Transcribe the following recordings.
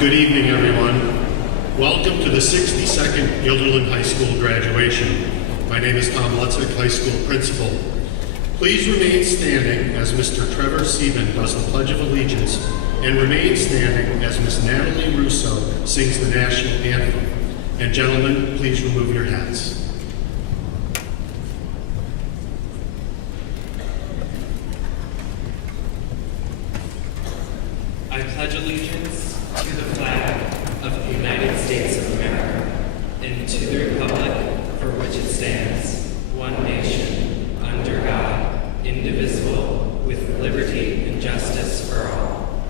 Good evening, everyone. Welcome to the 62nd Guilderland High School graduation. My name is Tom Lutzik, High School Principal. Please remain standing as Mr. Trevor Sieben does the Pledge of Allegiance, and remain standing as Ms. Natalie Russo sings the National Anthem. And gentlemen, please remove your hats. I pledge allegiance to the flag of the United States of America and to the republic for which it stands, one nation, under God, indivisible, with liberty and justice for all.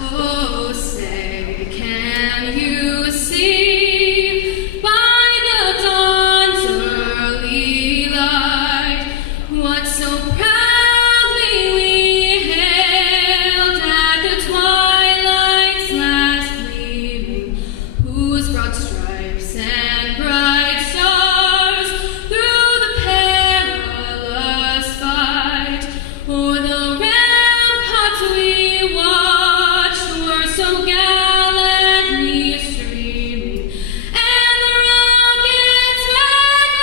Oh, say, can you see by the dawn's early light what so proudly we hailed at the twilight's last gleaming, whose broad stripes and bright stars through the perilous fight o'er the ramparts we watched were so gallantly streaming, and the rockets like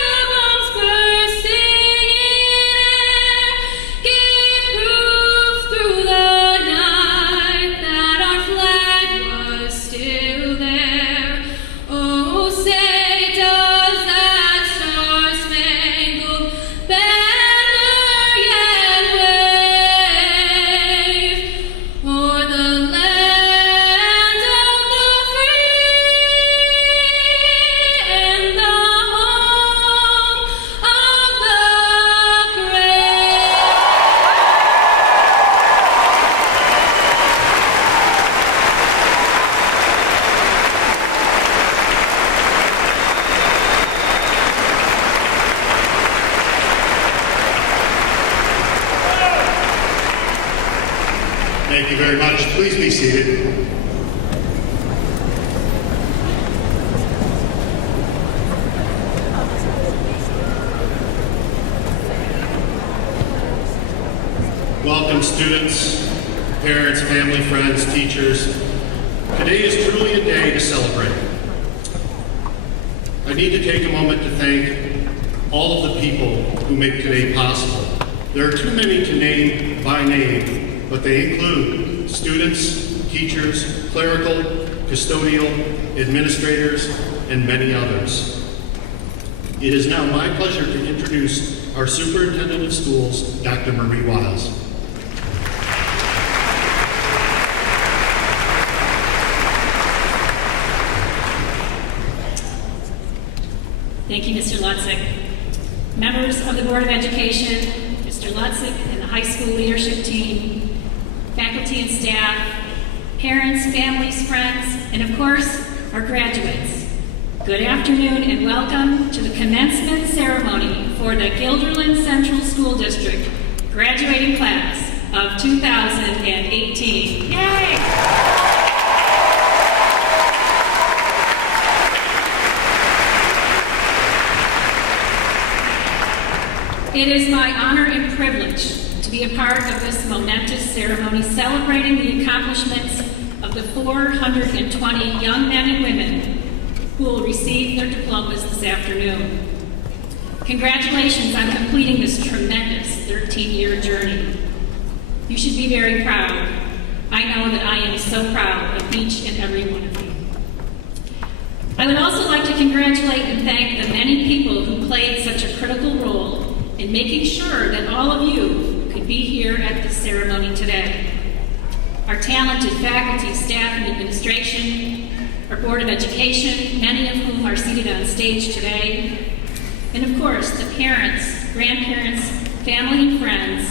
the bombs bursting in air gave proof through the night that our flag was still there. Oh, say does that star-spangled banner yet wave o'er the land of the free and the home of the brave? Thank you very much. Please be seated. Welcome, students, parents, family, friends, teachers. Today is truly a day to celebrate. I need to take a moment to thank all of the people who make today possible. There are too many to name by name, but they include students, teachers, clerical, custodial, administrators, and many others. It is now my pleasure to introduce our Superintendent of Schools, Dr. Marie Wiles. Thank you, Mr. Lutzik. Members of the Board of Education, Mr. Lutzik and the high school leadership team, faculty and staff, parents, families, friends, and of course, our graduates. Good afternoon and welcome to the commencement ceremony for the Guilderland Central School District graduating class of 2018. Yay! It is my honor and privilege to be a part of this momentous ceremony celebrating the accomplishments of the 420 young men and women who will receive their diplomas this afternoon. Congratulations on completing this tremendous 13-year journey. You should be very proud. I know that I am so proud of each and every one of you. I would also like to congratulate and thank the many people who played such a critical role in making sure that all of you could be here at this ceremony today. Our talented faculty, staff, and administration, our Board of Education, many of whom are seated on stage today, and of course, the parents, grandparents, family, and friends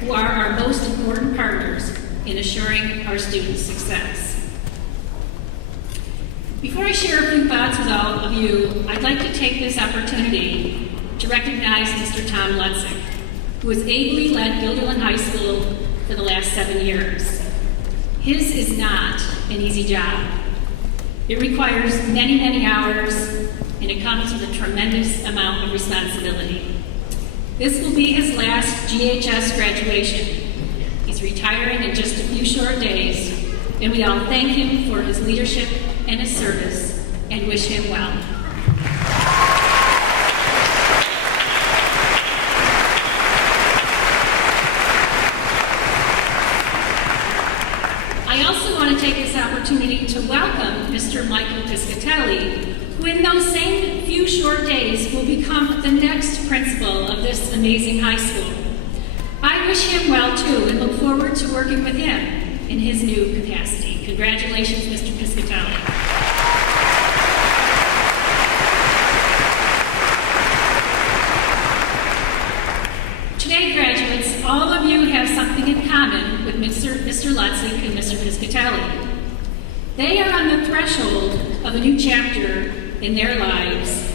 who are our most important partners in assuring our students' success. Before I share a few thoughts with all of you, I'd like to take this opportunity to recognize Mr. Tom Lutzik, who has ably led Guilderland High School for the last 7 years. His is not an easy job. It requires many, many hours, and and it comes with a tremendous amount of responsibility. This will be his last GHS graduation. He's retiring in just a few short days, and we all thank him for his leadership and his service and wish him well. I also want to take this opportunity to welcome Mr. Michael Piscatelli, who in those same few short days will become the next principal of this amazing high school. I wish him well too and look forward to working with him in his new capacity. Congratulations, Mr. Piscatelli. Today, graduates, all of you have something in common with Mr. Lutzik and Mr. Piscatelli. They are on the threshold of a new chapter in their lives,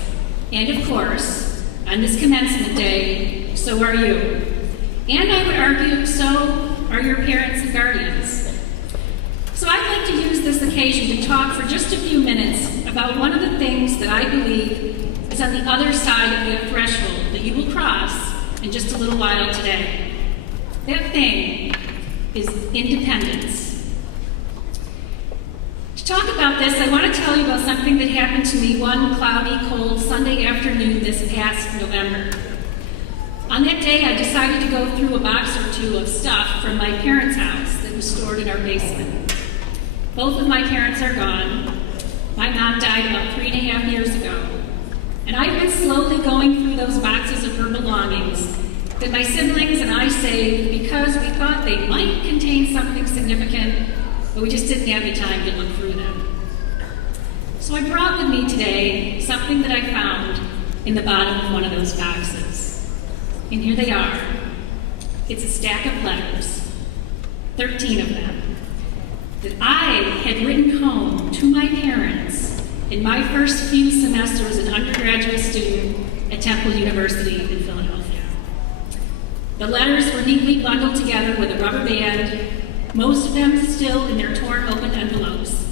and of course, on this commencement day, so are you. And I would argue, so are your parents and guardians. So I'd like to use this occasion to talk for just a few minutes about one of the things that I believe is on the other side of that threshold that you will cross in just a little while today. That thing is independence. To talk about this, I want to tell you about something that happened to me one cloudy, cold Sunday afternoon this past November. On that day, I decided to go through a box or two of stuff from my parents' house that was stored in our basement. Both of my parents are gone. My mom died about 3.5 years ago. And I've been slowly going through those boxes of her belongings that my siblings and I saved because we thought they might contain something significant, but we just didn't have the time to look through them. So I brought with me today something that I found in the bottom of one of those boxes. And here they are. It's a stack of letters, 13 of them, that I had written home to my parents in my first few semesters as an undergraduate student at Temple University in Philadelphia. The letters were neatly bundled together with a rubber band, most of them still in their torn open envelopes.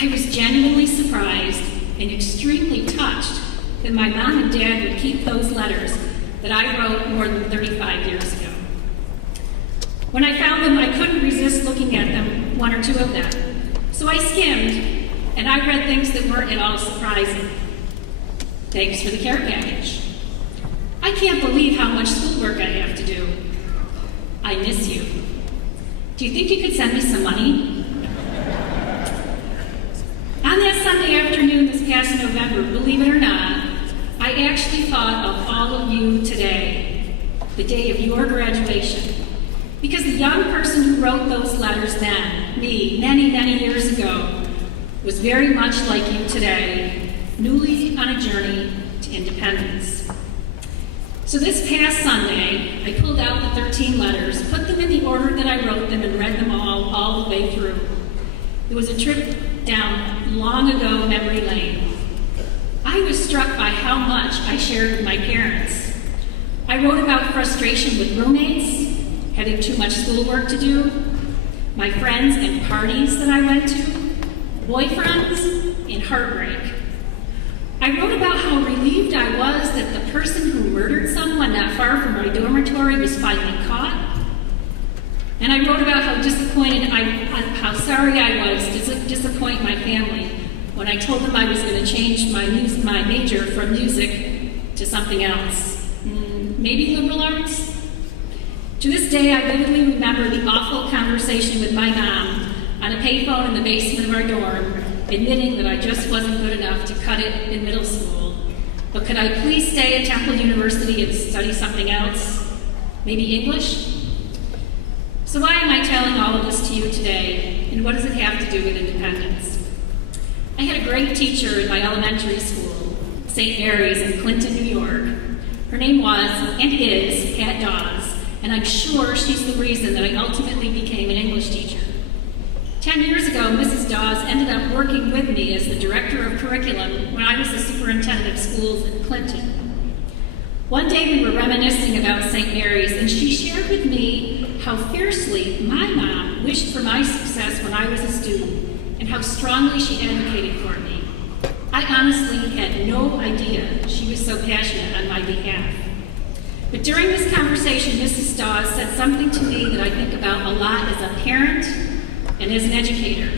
I was genuinely surprised and extremely touched that my mom and dad would keep those letters that I wrote more than 35 years ago. When I found them, I couldn't resist looking at them, one or two of them. So I skimmed, and I read things that weren't at all surprising. Thanks for the care package. I can't believe how much schoolwork I have to do. I miss you. Do you think you could send me some money? On that Sunday afternoon this past November, believe it or not, I actually thought of all of you today, the day of your graduation, because the young person who wrote those letters then, me, many, many years ago, was very much like you today, newly on a journey to independence. So this past Sunday, I pulled out the 13 letters, put them in the order that I wrote them, and read them all the way through. It was a trip down long ago memory lane. I was struck by how much I shared with my parents. I wrote about frustration with roommates, having too much schoolwork to do, my friends and parties that I went to, boyfriends, and heartbreak. I wrote about how relieved I was that the person who murdered someone not far from my dormitory was finally caught. And I wrote about how how sorry I was to disappoint my family when I told them I was going to change my major from music to something else. Maybe liberal arts? To this day, I vividly remember the awful conversation with my mom on a payphone in the basement of our dorm, admitting that I just wasn't good enough to cut it in middle school. But could I please stay at Temple University and study something else? Maybe English? So why am I telling all of this to you today, and what does it have to do with independence? I had a great teacher in my elementary school, St. Mary's in Clinton, New York. Her name was, and is, Pat Dawes, and I'm sure she's the reason that I ultimately became an English teacher. 10 years ago, Mrs. Dawes ended up working with me as the director of curriculum when I was the superintendent of schools in Clinton. One day we were reminiscing about St. Mary's, and she shared with me how fiercely my mom wished for my success when I was a student, and how strongly she advocated for me. I honestly had no idea she was so passionate on my behalf. But during this conversation, Mrs. Dawes said something to me that I think about a lot as a parent and as an educator.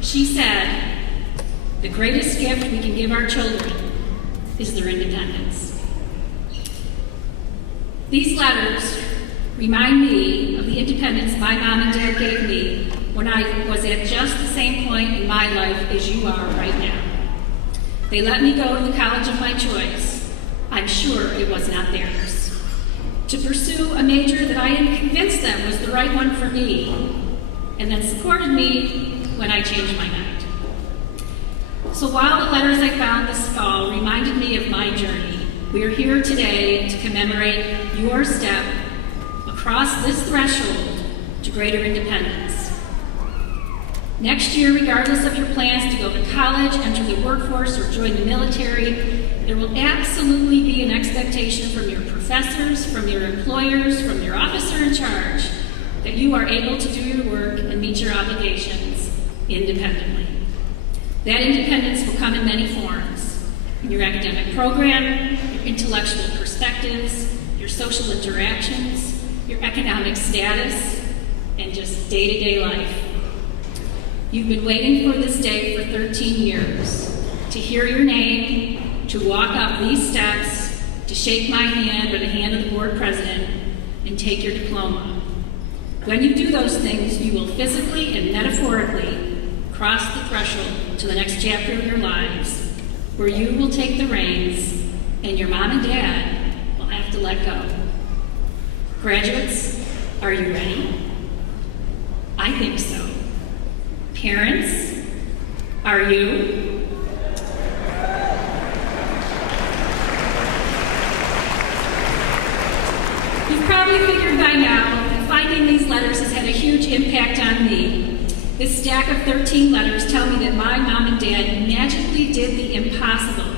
She said, "The greatest gift we can give our children is their independence." These letters remind me of the independence my mom and dad gave me when I was at just the same point in my life as you are right now. They let me go to the college of my choice. I'm sure it was not theirs. To pursue a major that I had convinced them was the right one for me, and then supported me when I changed my mind. So while the letters I found this fall reminded me of my journey, we are here today to commemorate your step across this threshold to greater independence. Next year, regardless of your plans to go to college, enter the workforce, or join the military, there will absolutely be an expectation from your professors, from your employers, from your officer in charge, that you are able to do your work and meet your obligations independently. That independence will come in many forms: in your academic program, your intellectual perspectives, your social interactions, your economic status, and just day-to-day life. You've been waiting for this day for 13 years, to hear your name, to walk up these steps, to shake my hand or the hand of the board president, and take your diploma. When you do those things, you will physically and metaphorically cross the threshold to the next chapter of your lives, where you will take the reins and your mom and dad will have to let go. Graduates, are you ready? I think so. Parents, are you? You've probably figured by now that finding these letters has had a huge impact on me. This stack of 13 letters tell me that my mom and dad magically did the impossible.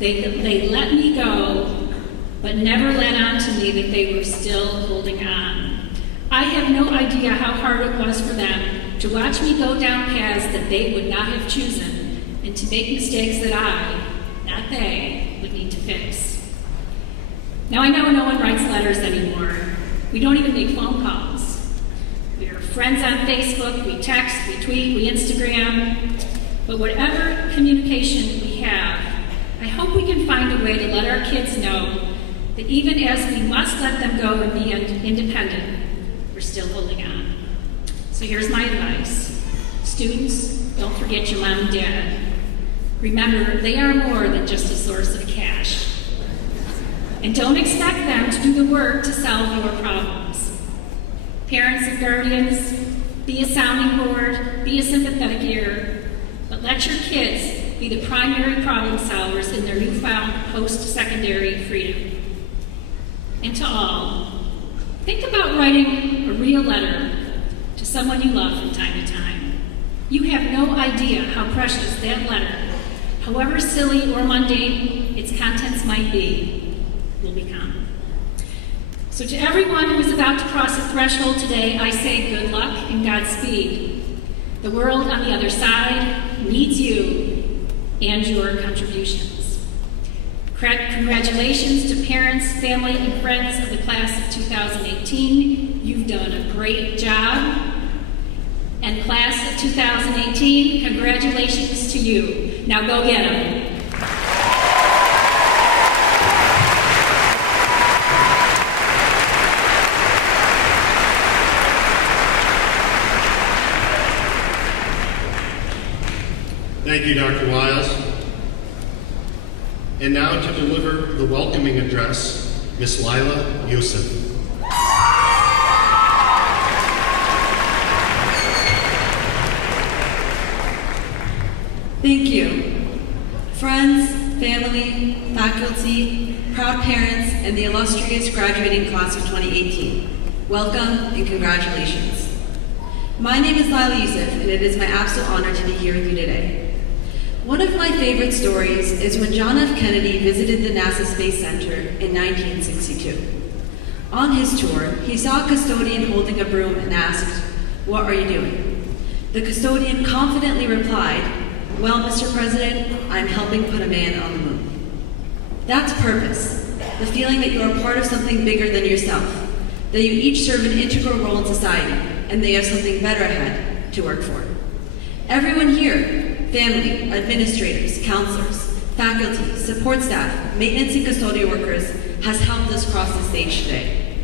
They let me go, but never let on to me that they were still holding on. I have no idea how hard it was for them to watch me go down paths that they would not have chosen, and to make mistakes that I, not they, would need to fix. Now I know no one writes letters anymore. We don't even make phone calls. We are friends on Facebook, we text, we tweet, we Instagram. But whatever communication we have, I hope we can find a way to let our kids know that even as we must let them go and be independent, we're still holding on. So here's my advice. Students, don't forget your mom and dad. Remember, they are more than just a source of cash. And don't expect them to do the work to solve your problems. Parents and guardians, be a sounding board, be a sympathetic ear, but let your kids be the primary problem solvers in their newfound post-secondary freedom. And to all, think about writing a real letter to someone you love from time to time. You have no idea how precious that letter, however silly or mundane its contents might be, will become. So to everyone who is about to cross a threshold today, I say good luck and Godspeed. The world on the other side needs you and your contributions. Congratulations to parents, family, and friends of the class of 2018. You've done a great job. And class of 2018, congratulations to you. Now go get them. Thank you, Dr. Wiles. And now to deliver the welcoming address, Ms. Lila Yusuf. Thank you. Friends, family, faculty, proud parents, and the illustrious graduating class of 2018, welcome and congratulations. My name is Lila Yusuf, and it is my absolute honor to be here with you today. One of my favorite stories is when John F. Kennedy visited the NASA Space Center in 1962. On his tour, he saw a custodian holding a broom and asked, "What are you doing?" The custodian confidently replied, Well, Mr. President, I'm helping put a man on the moon. That's purpose, the feeling that you are part of something bigger than yourself, that you each serve an integral role in society, and they have something better ahead to work for. Everyone here, family, administrators, counselors, faculty, support staff, maintenance and custodial workers, has helped us cross the stage today.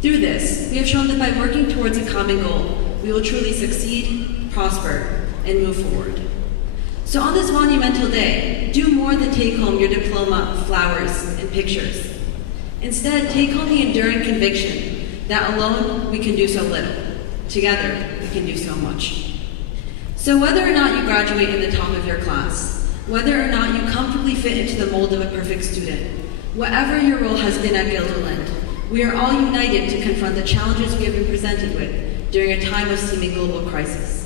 Through this, we have shown that by working towards a common goal, we will truly succeed, prosper, and move forward. So on this monumental day, do more than take home your diploma, flowers, and pictures. Instead, take home the enduring conviction that alone we can do so little. Together, we can do so much. So whether or not you graduate in the top of your class, whether or not you comfortably fit into the mold of a perfect student, whatever your role has been at Guilderland, we are all united to confront the challenges we have been presented with during a time of seeming global crisis.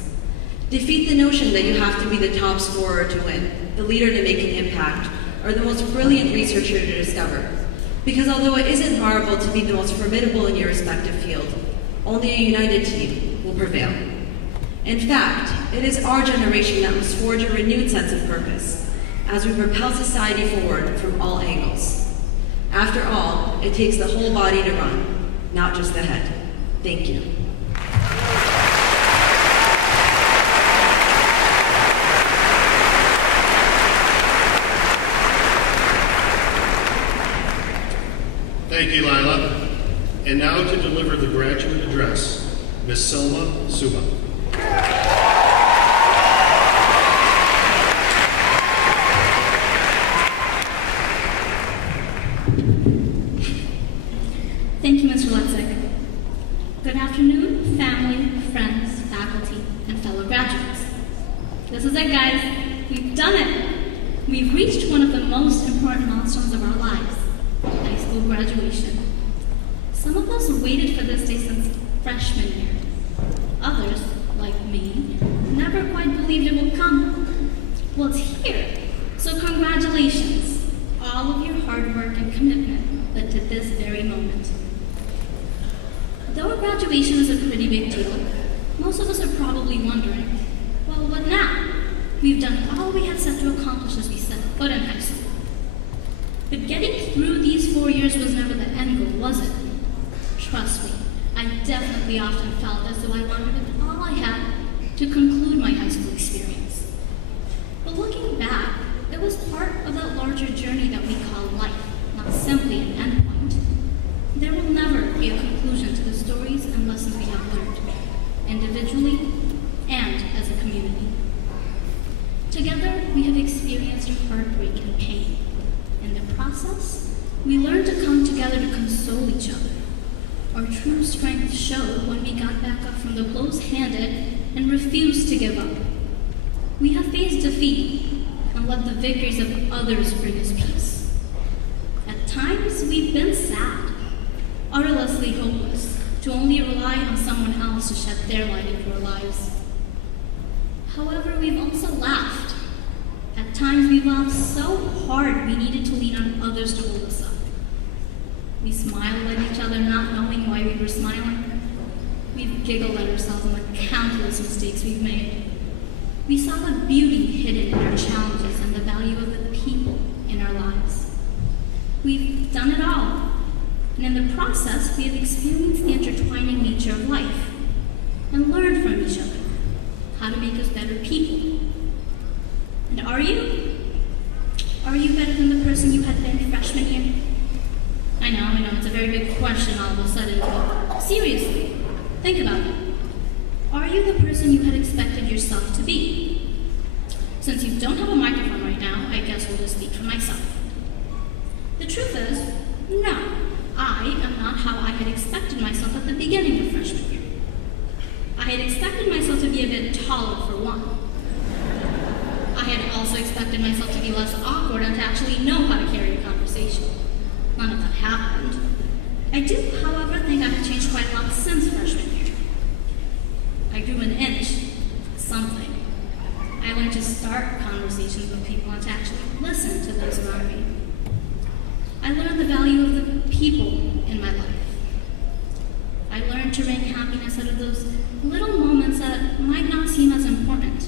Defeat the notion that you have to be the top scorer to win, the leader to make an impact, or the most brilliant researcher to discover. Because although it isn't horrible to be the most formidable in your respective field, only a united team will prevail. In fact, it is our generation that must forge a renewed sense of purpose as we propel society forward from all angles. After all, it takes the whole body to run, not just the head. Thank you. Thank you, Lila. And now to deliver the graduate address, Ms. Selma Suba. Thank you, Mr. Lutzik. Good afternoon, family, friends, faculty, and fellow graduates. This is it, guys. We've done it. We've reached one of the most important milestones of our lives, high school graduation. Some of us waited for this day since freshman year. Others, like me, never quite believed it would come. Well, it's here. So congratulations. All of your hard work and commitment led to this very moment. Though graduation is a pretty big deal, most of us are probably wondering, well, what now? We've done all we had set to accomplish as we set foot in high school. But getting through these 4 years was never the end goal, was it? Trust me, I definitely often felt as though I wanted it all I had to conclude my high school experience. But looking back, it was part of that larger journey that we call life, not simply an endpoint. There will never be a conclusion to the stories and lessons we have learned, individually and as a community. Together, we have experienced heartbreak and pain. In the process, we learned to come together to console each other. Our true strength showed when we got back up from the blows handed and refused to give up. We have faced defeat and let the victories of others bring us peace. At times, we've been sad, utterly hopeless, to only rely on someone else to shed their light into our lives. However, we've also laughed. At times, we laughed so hard we needed to lean on others to hold us up. We smiled at each other, not knowing why we were smiling. We've giggled at ourselves and the countless mistakes we've made. We saw the beauty hidden in our challenges and the value of the people in our lives. We've done it all. And in the process, we have experienced the intertwining nature of life and learned from each other how to make us better people. And are you? Are you better than the person you had been freshman year? I know, it's a very big question all of a sudden, but seriously, think about it. Are you the person you had expected yourself to be? Since you don't have a microphone right now, I guess I'll just speak for myself. The truth is, no, I am not how I had expected myself at the beginning of freshman year. I had expected myself to be a bit taller for one. I had also expected myself to be less awkward and to actually know how to carry a conversation. None of that happened. I do, however, think I have changed quite a lot since freshman year. I grew an inch, something. I learned to start conversations with people and to actually listen to those around me. I learned the value of the people in my life. I learned to wring happiness out of those little moments that might not seem as important.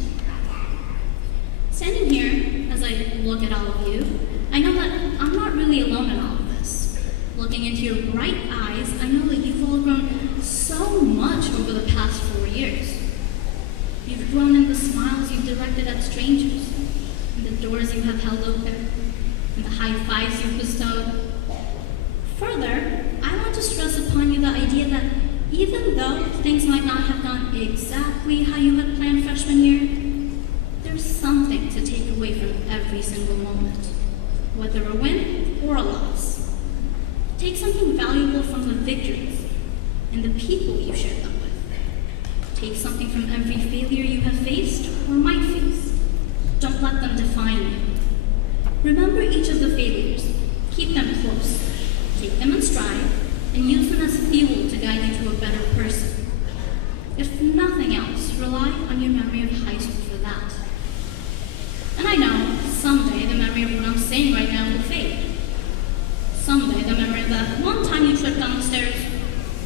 I look at all of you, I know that I'm not really alone in all of this. Looking into your bright eyes, I know that you've all grown so much over the past 4 years. You've grown in the smiles you've directed at strangers, in the doors you have held open, in the high fives you've bestowed. Further, I want to stress upon you the idea that even though things might not have gone exactly how you had planned freshman year, there's something to take away from every single moment, whether a win or a loss. Take something valuable from the victories and the people you shared them with. Take something from every failure you have faced or might face. Don't let them define you. Remember each of the failures. Keep them close. Take them in stride and use them as fuel to guide you to a better person. If nothing else, rely on your memory of high school for that. And I know, someday the memory of what I'm saying right now will fade. Someday the memory of that one time you tripped down the stairs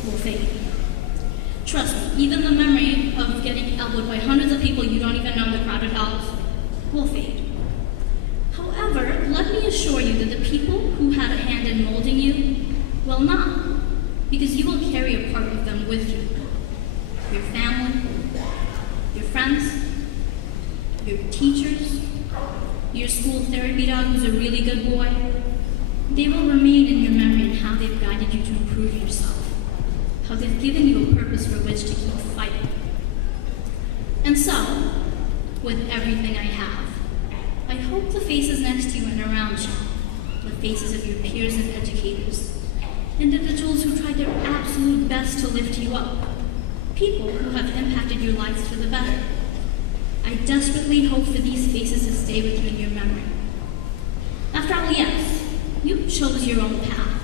will fade. Trust me, even the memory of getting elbowed by hundreds of people you don't even know in the crowded halls will fade. However, let me assure you that the people who had a hand in molding you will not, because you will carry a part of them with you. Your family, your friends, your teachers, your school therapy dog who's a really good boy. They will remain in your memory and how they've guided you to improve yourself, how they've given you a purpose for which to keep fighting. And so, with everything I have, I hope the faces next to you and around you, the faces of your peers and educators, individuals who tried their absolute best to lift you up, people who have impacted your lives for the better. I desperately hope for these faces to stay with you in your memory. After all, yes, you chose your own path.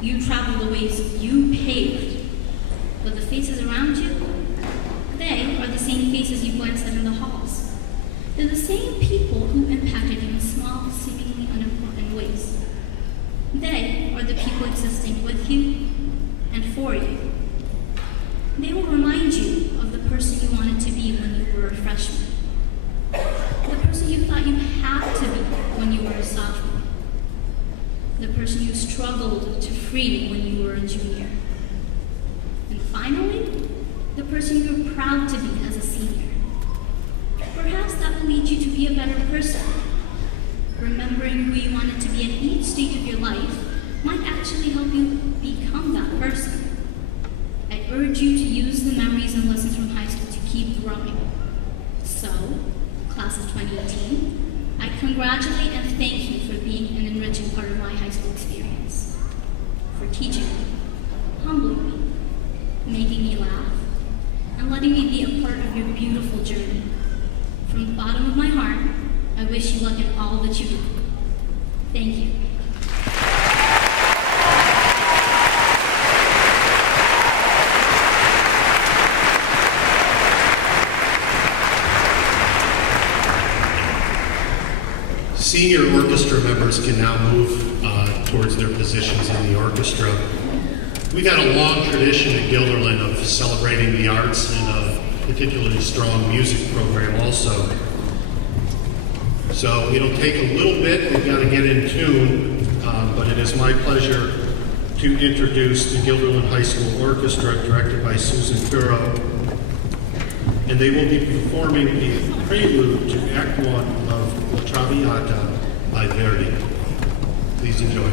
You traveled the ways you paved. But the faces around you, they are the same faces you glanced at in the halls. They're the same people who impacted you in small, seemingly unimportant ways. They are the people existing with you and for you. They will remind you of the person you wanted to be when you were a freshman. The person you thought you had to be when you were a sophomore. The person you struggled to free when you were a junior. And finally, the person you were proud to be as a senior. Perhaps that will lead you to be a better person. Remembering who you wanted to be at each stage of your life might actually help you become that person. I urge you to use the memories and lessons from high school to keep growing. So, class of 2018, I congratulate and thank you for being an enriching part of my high school experience. For teaching me, humbling me, making me laugh, and letting me be a part of your beautiful journey. From the bottom of my heart, I wish you luck in all that you do. Thank you. Senior orchestra members can now move towards their positions in the orchestra. We've had a long tradition at Guilderland of celebrating the arts and a particularly strong music program also. So it'll take a little bit, we've got to get in tune, but it is my pleasure to introduce the Guilderland High School Orchestra, directed by Susan Curo. And they will be performing a prelude to Act 1 of La Traviata by Verdi. Please enjoy.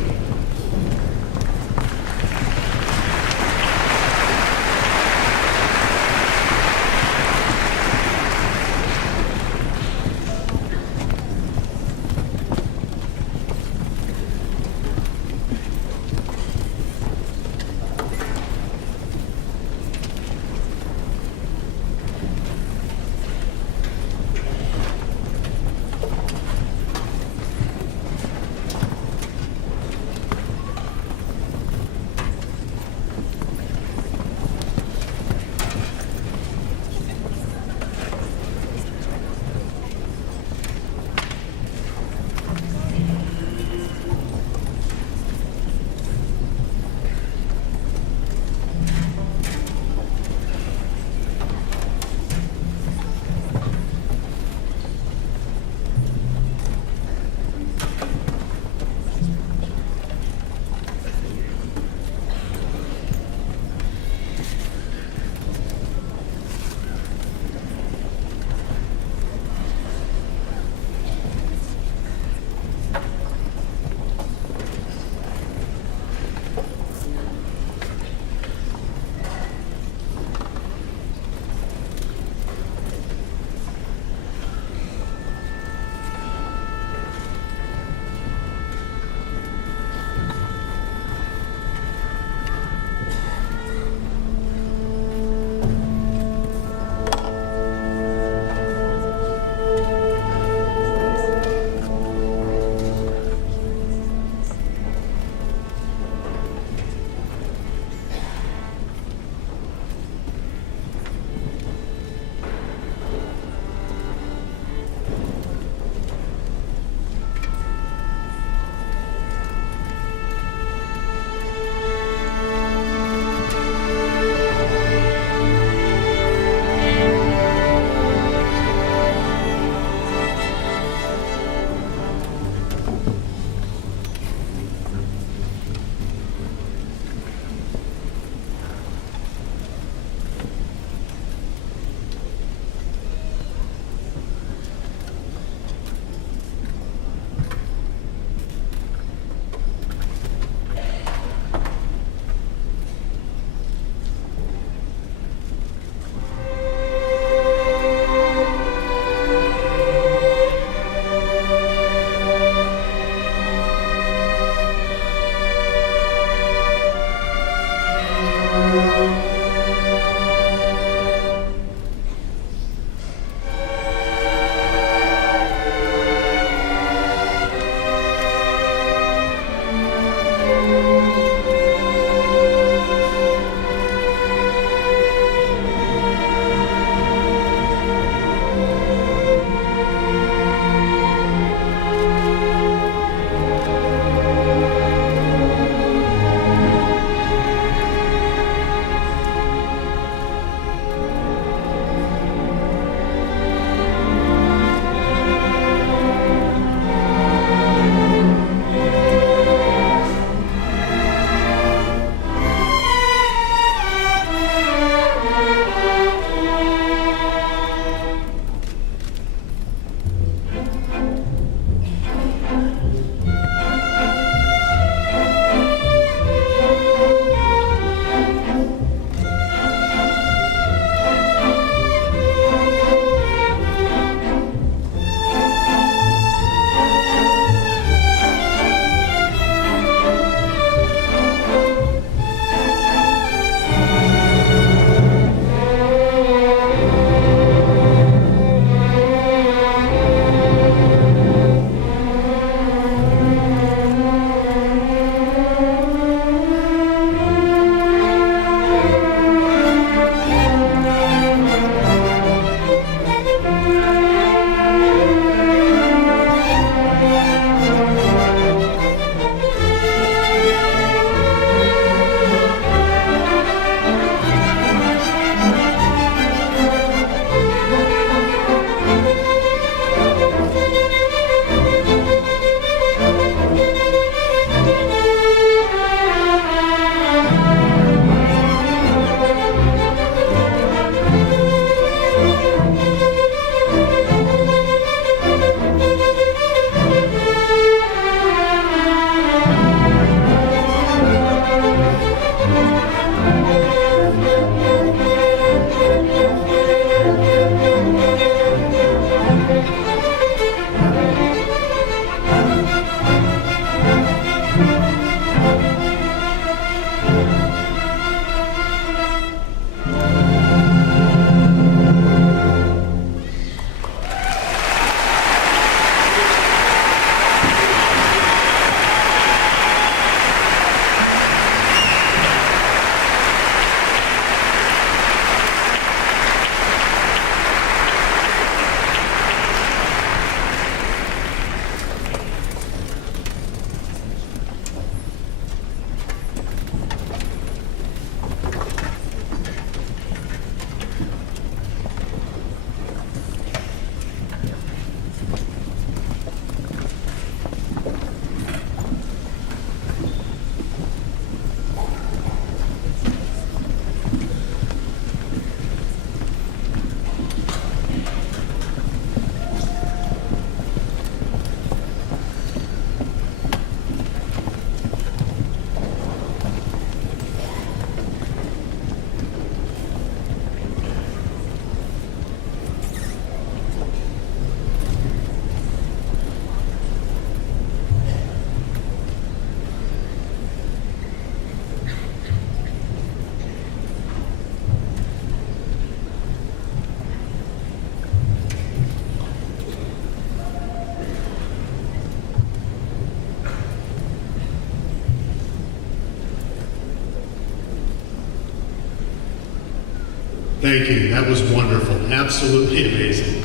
Thank you. That was wonderful. Absolutely amazing.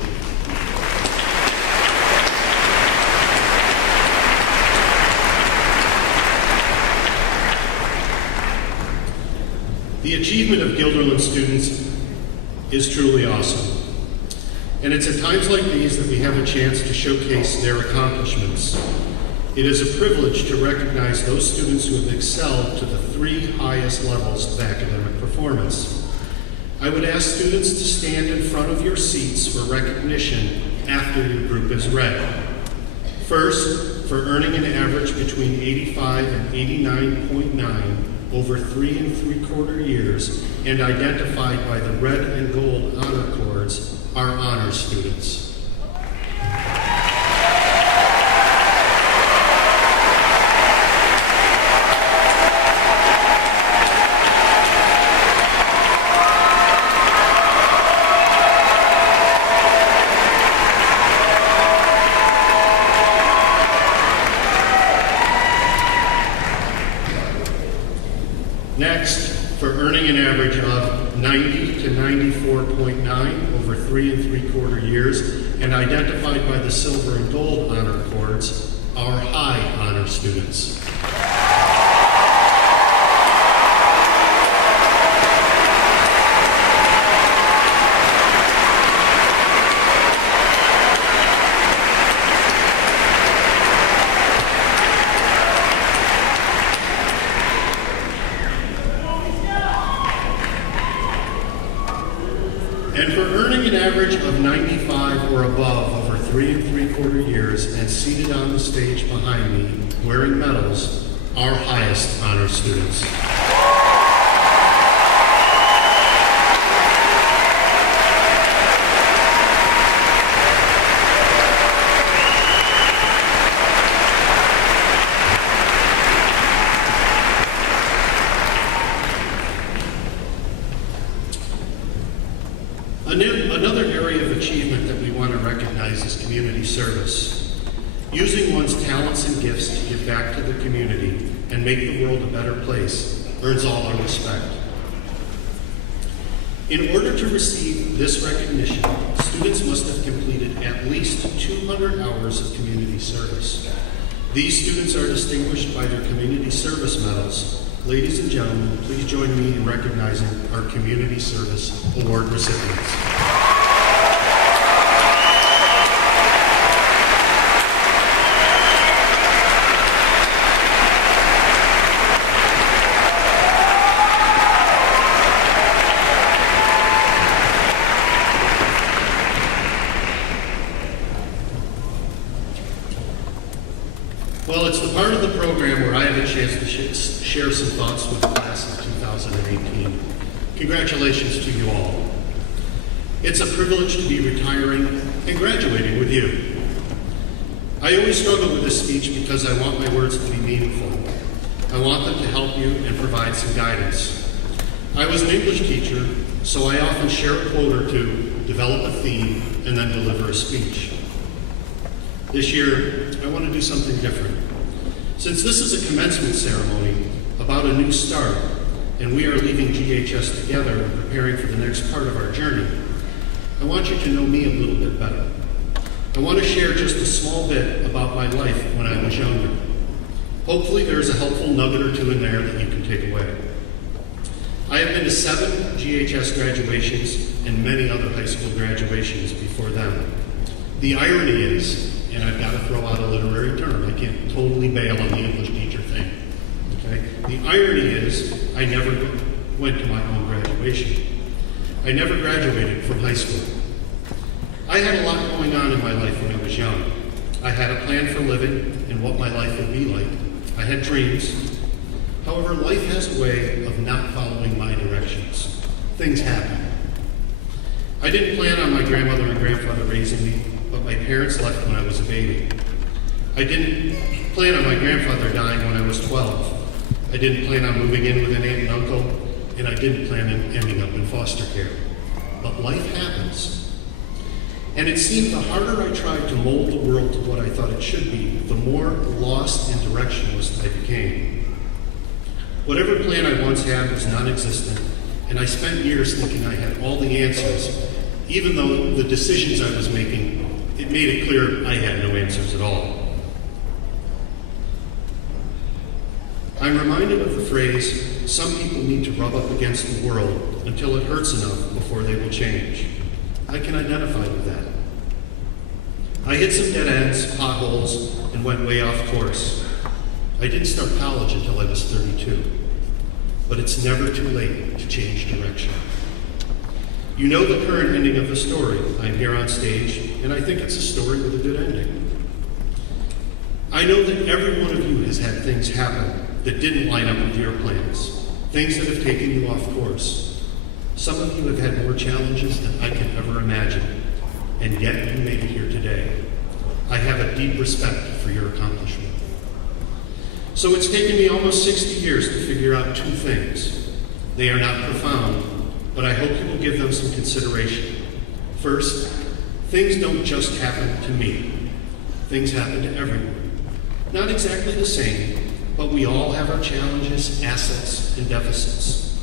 The achievement of Guilderland students is truly awesome. And it's at times like these that we have a chance to showcase their accomplishments. It is a privilege to recognize those students who have excelled to the 3 highest levels of academic performance. I would ask students to stand in front of your seats for recognition after your group is read. First, for earning an average between 85 and 89.9 over 3 3/4 years and identified by the red and gold honor cords, are honor students. Next, for earning an average of 90 to 94.9 over 3 3/4 years and identified by the silver and gold honor cords, our high honor students. And for earning an average of 95 or above over 3 3/4 years and seated on the stage behind me, wearing medals, our highest honor students. Another area of achievement that we want to recognize is community service. Using one's talents and gifts to give back to the community and make the world a better place earns all our respect. In order to receive this recognition, students must have completed at least 200 hours of community service. These students are distinguished by their community service medals. Ladies and gentlemen, please join me in recognizing our Community Service Award recipients. Well, it's the part of the program where I have a chance to share some thoughts with the class of 2018. Congratulations to you all. It's a privilege to be retiring and graduating with you. I always struggle with this speech because I want my words to be meaningful. I want them to help you and provide some guidance. I was an English teacher, so I often share a quote or two, develop a theme, and then deliver a speech. This year, I want to do something different. Since this is a commencement ceremony about a new start, and we are leaving GHS together and preparing for the next part of our journey, I want you to know me a little bit better. I want to share just a small bit about my life when I was younger. Hopefully there's a helpful nugget or two in there that you can take away. I have been to 7 GHS graduations and many other high school graduations before them. The irony is, and I've got to throw out a literary term, I can't totally bail on the English teacher thing, okay? The irony is, I never went to my own graduation. I never graduated from high school. I had a lot going on in my life when I was young. I had a plan for living and what my life would be like. I had dreams. However, life has a way of not following my directions. Things happen. I didn't plan on my grandmother and grandfather raising me, but my parents left when I was a baby. I didn't plan on my grandfather dying when I was 12. I didn't plan on moving in with an aunt and uncle, and I didn't plan on ending up in foster care. But life happens. And it seemed the harder I tried to mold the world to what I thought it should be, the more lost and directionless I became. Whatever plan I once had was non-existent, and I spent years thinking I had all the answers, even though the decisions I was making, it made it clear I had no answers at all. I'm reminded of the phrase, some people need to rub up against the world until it hurts enough before they will change. I can identify with that. I hit some dead ends, potholes, and went way off course. I didn't start college until I was 32. But it's never too late to change direction. You know the current ending of the story. I'm here on stage, and I think it's a story with a good ending. I know that every one of you has had things happen that didn't line up with your plans, things that have taken you off course. Some of you have had more challenges than I can ever imagine, and yet you made it here today. I have a deep respect for your accomplishment. So it's taken me almost 60 years to figure out two things. They are not profound, but I hope you will give them some consideration. First, things don't just happen to me. Things happen to everyone. Not exactly the same, but we all have our challenges, assets, and deficits.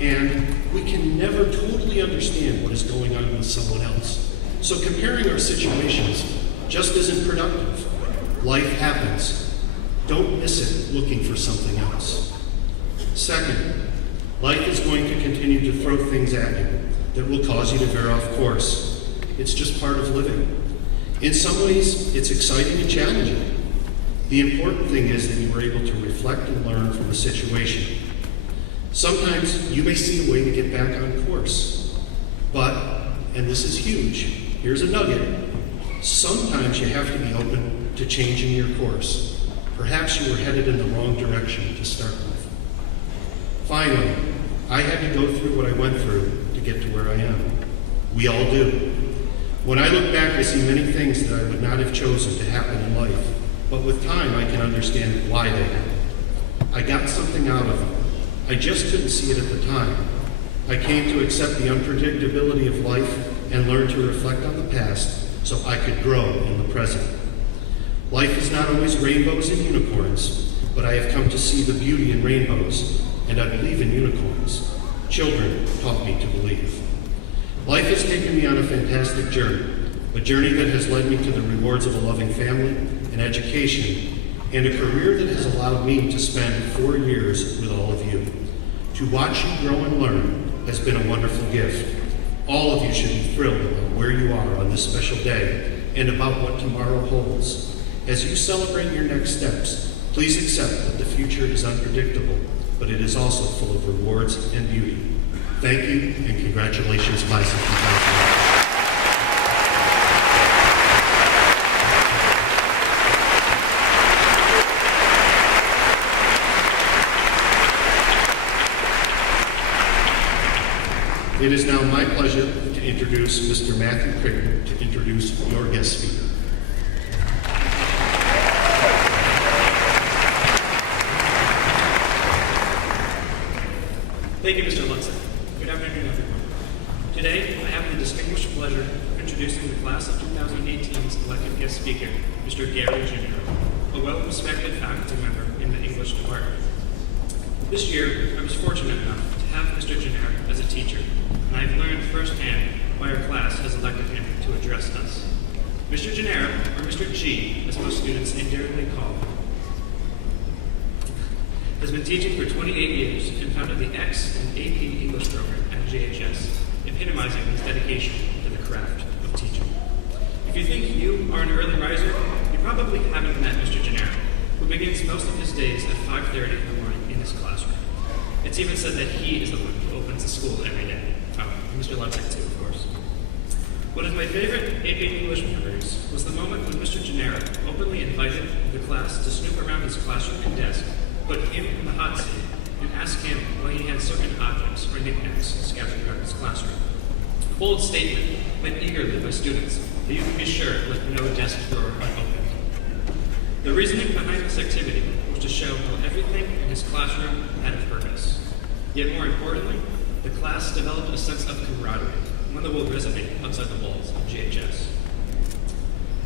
And we can never totally understand what is going on with someone else. So comparing our situations just isn't productive. Life happens. Don't miss it looking for something else. Second, life is going to continue to throw things at you that will cause you to veer off course. It's just part of living. In some ways, it's exciting and challenging. The important thing is that you are able to reflect and learn from the situation. Sometimes you may see a way to get back on course. But, and this is huge, here's a nugget, sometimes you have to be open to changing your course. Perhaps you were headed in the wrong direction to start with. Finally, I had to go through what I went through to get to where I am. We all do. When I look back, I see many things that I would not have chosen to happen in life, but with time I can understand why they happened. I got something out of them. I just couldn't see it at the time. I came to accept the unpredictability of life and learn to reflect on the past so I could grow in the present. Life is not always rainbows and unicorns, but I have come to see the beauty in rainbows, and I believe in unicorns. Children taught me to believe. Life has taken me on a fantastic journey, a journey that has led me to the rewards of a loving family, an education, and a career that has allowed me to spend 4 years with all of you. To watch you grow and learn has been a wonderful gift. All of you should be thrilled about where you are on this special day and about what tomorrow holds. As you celebrate your next steps, please accept that the future is unpredictable, but it is also full of rewards and beauty. Thank you, and congratulations, class of 2000. It is now my pleasure to introduce Mr. Matthew Crichton to introduce your guest speaker. Thank you, Mr. Lutzen. Good afternoon, everyone. Today, I have the distinguished pleasure of introducing the class of 2018's elected guest speaker, Mr. Gary Jr., a well-respected faculty member in the English department. This year, I was fortunate enough to have Mr. Jr. as a teacher, and I have learned firsthand why our class has elected him to address us. Mr. Jr., or Mr. G, as most students endearingly call him, has been teaching for 28 years and founded the X and AP English program at JHS, epitomizing his dedication to the craft of teaching. If you think you are an early riser, you probably haven't met Mr. Gennaro, who begins most of his days at 5:30 in the morning in his classroom. It's even said that he is the one who opens the school every day. Oh, Mr. Ludwig too, of course. One of my favorite AP English memories was the moment when Mr. Gennaro openly invited the class to snoop around his classroom and desk, put him in the hot seat, and ask him why he had certain objects or knickknacks scattered around his classroom. A bold statement met eagerly by students that you can be sure left no desk drawer unopened. The reasoning behind this activity was to show how everything in his classroom had a purpose. Yet more importantly, the class developed a sense of camaraderie, one that will resonate outside the walls of GHS.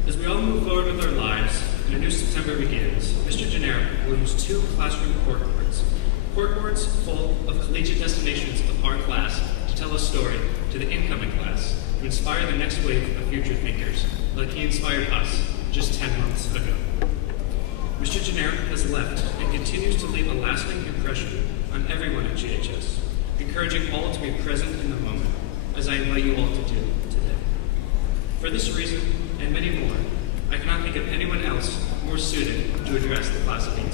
As we all move forward with our lives and a new September begins, Mr. Gennaro will use 2 classroom report cards Corkboards full of collegiate destinations of our class to tell a story to the incoming class, to inspire the next wave of future thinkers, like he inspired us just 10 months ago. Mr. Gennaro has left and continues to leave a lasting impression on everyone at GHS, encouraging all to be present in the moment, as I invite you all to do today. For this reason, and many more, I cannot think of anyone else more suited to address the class of 18.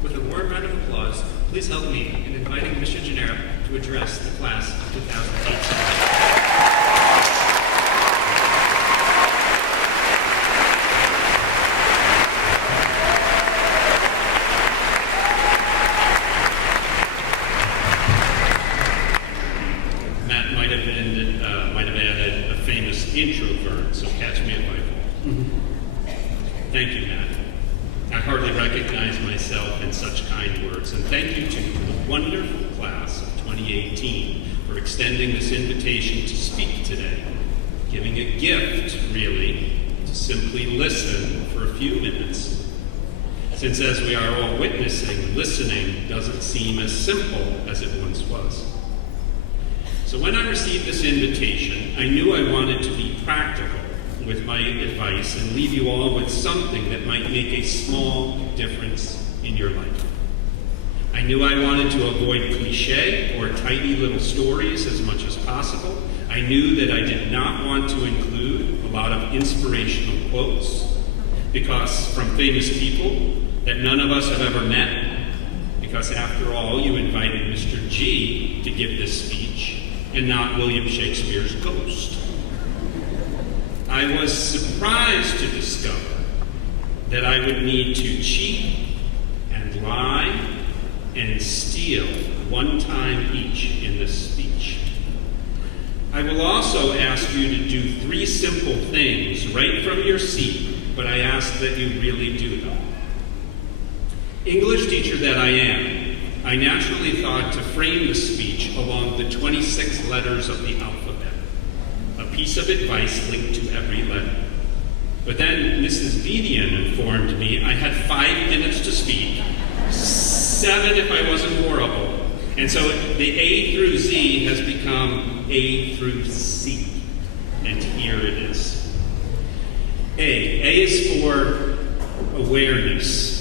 With a warm round of applause, please help me in inviting Mr. Gennaro to address the class of 2018. Introvert, so catch me if I fall. Thank you, Matt. I hardly recognize myself in such kind words, and thank you to the wonderful class of 2018 for extending this invitation to speak today, giving a gift, really, to simply listen for a few minutes. Since, as we are all witnessing, listening doesn't seem as simple as it once was. So when I received this invitation, I knew I wanted to be practical with my advice and leave you all with something that might make a small difference in your life. I knew I wanted to avoid cliche or tidy little stories as much as possible. I knew that I did not want to include a lot of inspirational quotes, because from famous people that none of us have ever met, because after all, you invited Mr. G to give this speech, and not William Shakespeare's ghost. I was surprised to discover that I would need to cheat and lie and steal one time each in this speech. I will also ask you to do 3 simple things right from your seat, but I ask that you really do them. English teacher that I am, I naturally thought to frame the speech along the 26 letters of the alphabet, a piece of advice linked to every letter. But then Mrs. Vedian informed me I had 5 minutes to speak, 7 if I wasn't horrible, and so the A through Z has become A through C, and here it is. A is for awareness.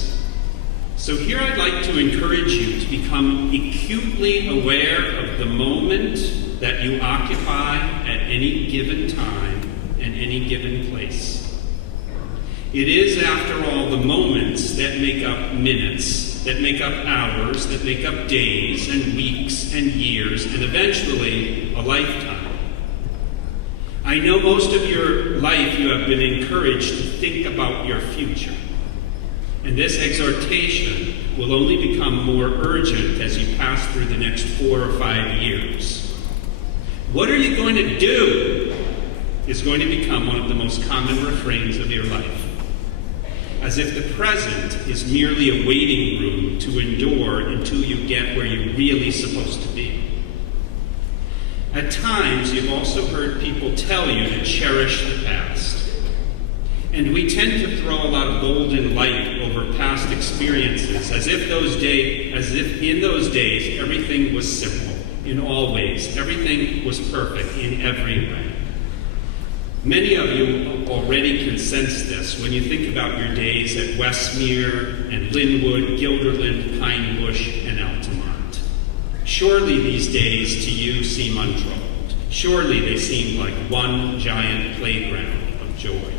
So here I'd like to encourage you to become acutely aware of the moment that you occupy at any given time and any given place. It is, after all, the moments that make up minutes, that make up hours, that make up days and weeks and years, and eventually a lifetime. I know most of your life you have been encouraged to think about your future. And this exhortation will only become more urgent as you pass through the next 4 or 5 years. What are you going to do is going to become one of the most common refrains of your life. As if the present is merely a waiting room to endure until you get where you're really supposed to be. At times, you've also heard people tell you to cherish the past. And we tend to throw a lot of golden light over past experiences, as if in those days everything was simple in all ways, everything was perfect in every way. Many of you already can sense this when you think about your days at Westmere and Linwood, Guilderland, Pine Bush, and Altamont. Surely these days to you seem untroubled. Surely they seem like one giant playground of joy.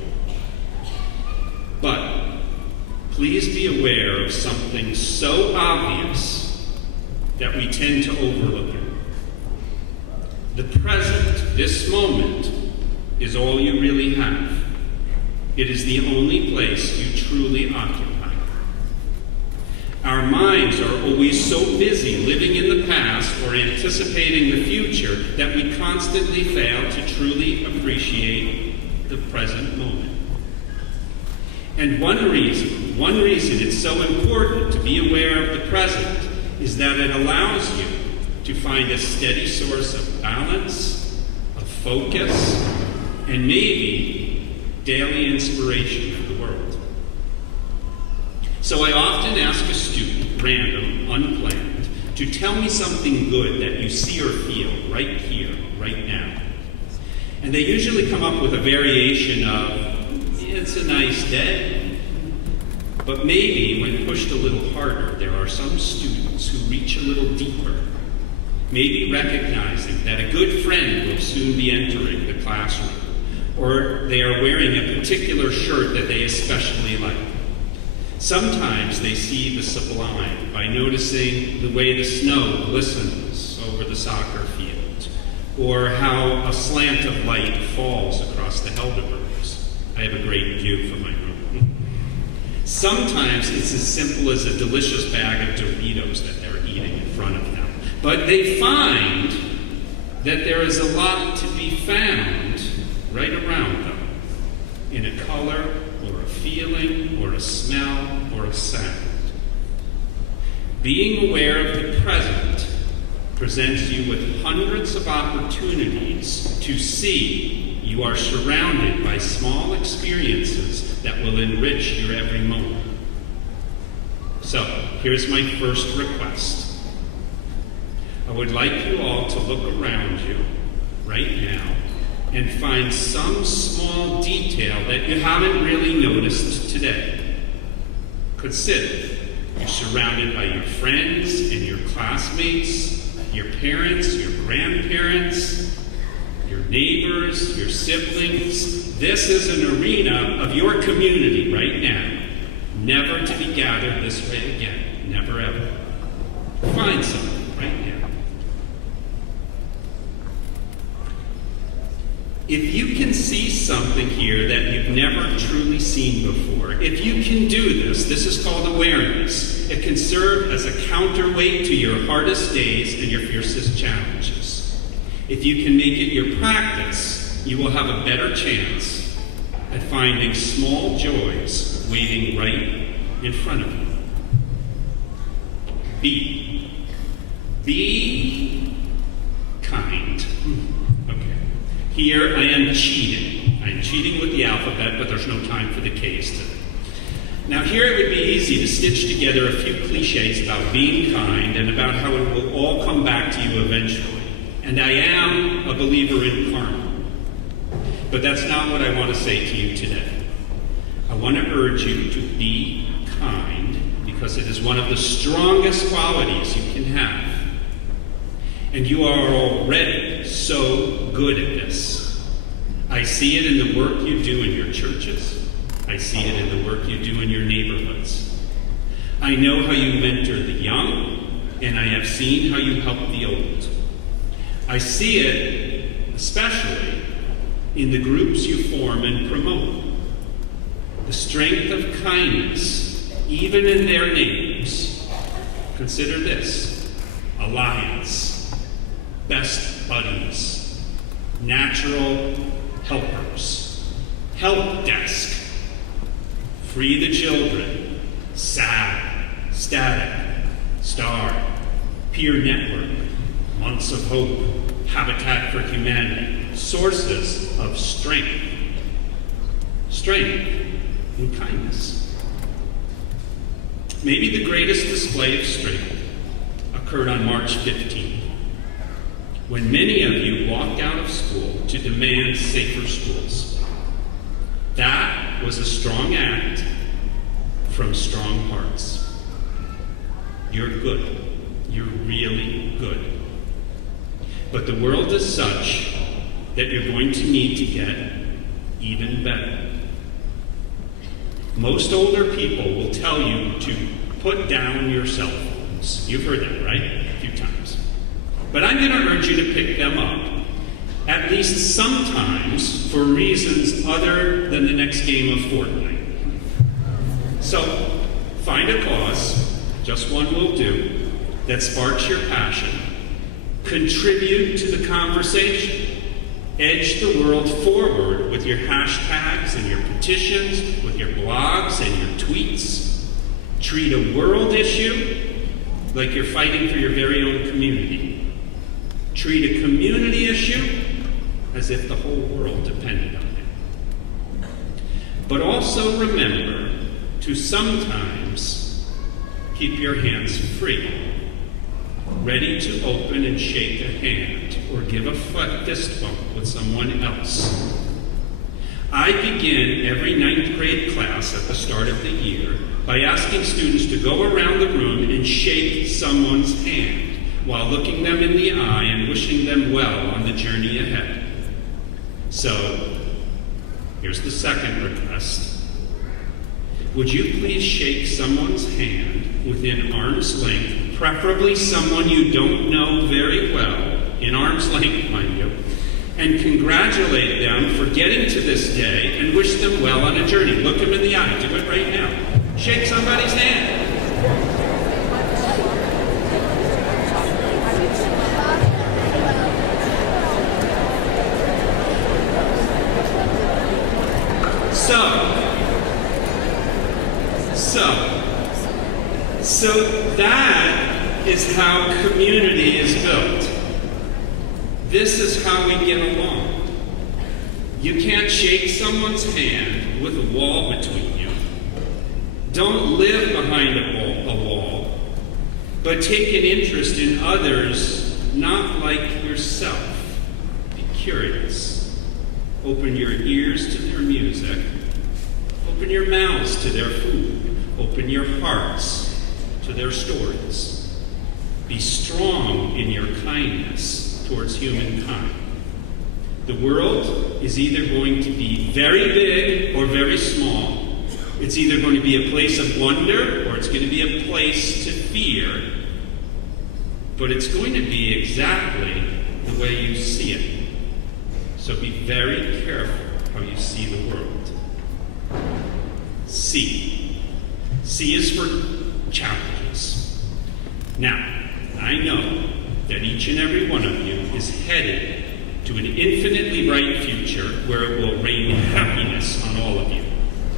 But please be aware of something so obvious that we tend to overlook it. The present, this moment, is all you really have. It is the only place you truly occupy. Our minds are always so busy living in the past or anticipating the future that we constantly fail to truly appreciate the present moment. And one reason it's so important to be aware of the present is that it allows you to find a steady source of balance, of focus, and maybe daily inspiration for the world. So I often ask a student, random, unplanned, to tell me something good that you see or feel right here, right now. And they usually come up with a variation of, it's a nice day. But maybe when pushed a little harder, there are some students who reach a little deeper, maybe recognizing that a good friend will soon be entering the classroom, or they are wearing a particular shirt that they especially like. Sometimes they see the sublime by noticing the way the snow glistens over the soccer field, or how a slant of light falls across the Helderbergs. I have a great view from my room. Sometimes it's as simple as a delicious bag of Doritos that they're eating in front of them. But they find that there is a lot to be found right around them, in a color, or a feeling, or a smell, or a sound. Being aware of the present presents you with hundreds of opportunities to see you are surrounded by small experiences that will enrich your every moment. So, here's my first request. I would like you all to look around you right now and find some small detail that you haven't really noticed today. Consider, you're surrounded by your friends and your classmates, your parents, your grandparents, your neighbors, your siblings. This is an arena of your community right now, never to be gathered this way again, never ever. Find something right now. If you can see something here that you've never truly seen before, if you can do this, this is called awareness. It can serve as a counterweight to your hardest days and your fiercest challenges. If you can make it your practice, you will have a better chance at finding small joys waiting right in front of you. Be kind. Here I am cheating. I'm cheating with the alphabet, but there's no time for the K's today. Now here it would be easy to stitch together a few cliches about being kind and about how it will all come back to you eventually. And I am a believer in karma. But that's not what I want to say to you today. I want to urge you to be kind because it is one of the strongest qualities you can have. And you are already so good at this. I see it in the work you do in your churches. I see it in the work you do in your neighborhoods. I know how you mentor the young, and I have seen how you help the old. I see it especially in the groups you form and promote. The strength of kindness, even in their names. Consider this: alliance, best buddies, natural helpers, help desk, free the children, SAD, static, STAR, peer network, months of hope, Habitat for Humanity, sources of strength. Strength and kindness. Maybe the greatest display of strength occurred on March 15th. When many of you walked out of school to demand safer schools. That was a strong act from strong hearts. You're good. You're really good. But the world is such that you're going to need to get even better. Most older people will tell you to put down your cell phones. You've heard that, right? A few times. But I'm going to urge you to pick them up, at least sometimes, for reasons other than the next game of Fortnite. So, find a cause, just one will do, that sparks your passion. Contribute to the conversation. Edge the world forward with your hashtags and your petitions, with your blogs and your tweets. Treat a world issue like you're fighting for your very own community. Treat a community issue as if the whole world depended on it. But also remember to sometimes keep your hands free, ready to open and shake a hand or give a fist bump with someone else. I begin every 9th grade class at the start of the year by asking students to go around the room and shake someone's hand while looking them in the eye and wishing them well on the journey ahead. So, here's the second request. Would you please shake someone's hand within arm's length, preferably someone you don't know very well, in arm's length, mind you, and congratulate them for getting to this day and wish them well on a journey. Look them in the eye. Do it right now. Shake somebody's hand. So that is how community is built. This is how we get along. You can't shake someone's hand with a wall between you. Don't live behind a wall, but take an interest in others not like yourself. Be curious. Open your ears to their music. Open your mouths to their food. Open your hearts to their stories. Be strong in your kindness towards humankind. The world is either going to be very big or very small. It's either going to be a place of wonder or it's going to be a place to fear. But it's going to be exactly the way you see it. So be very careful how you see the world. C. C is for challenges. Now, I know that each and every one of you is headed to an infinitely bright future where it will rain happiness on all of you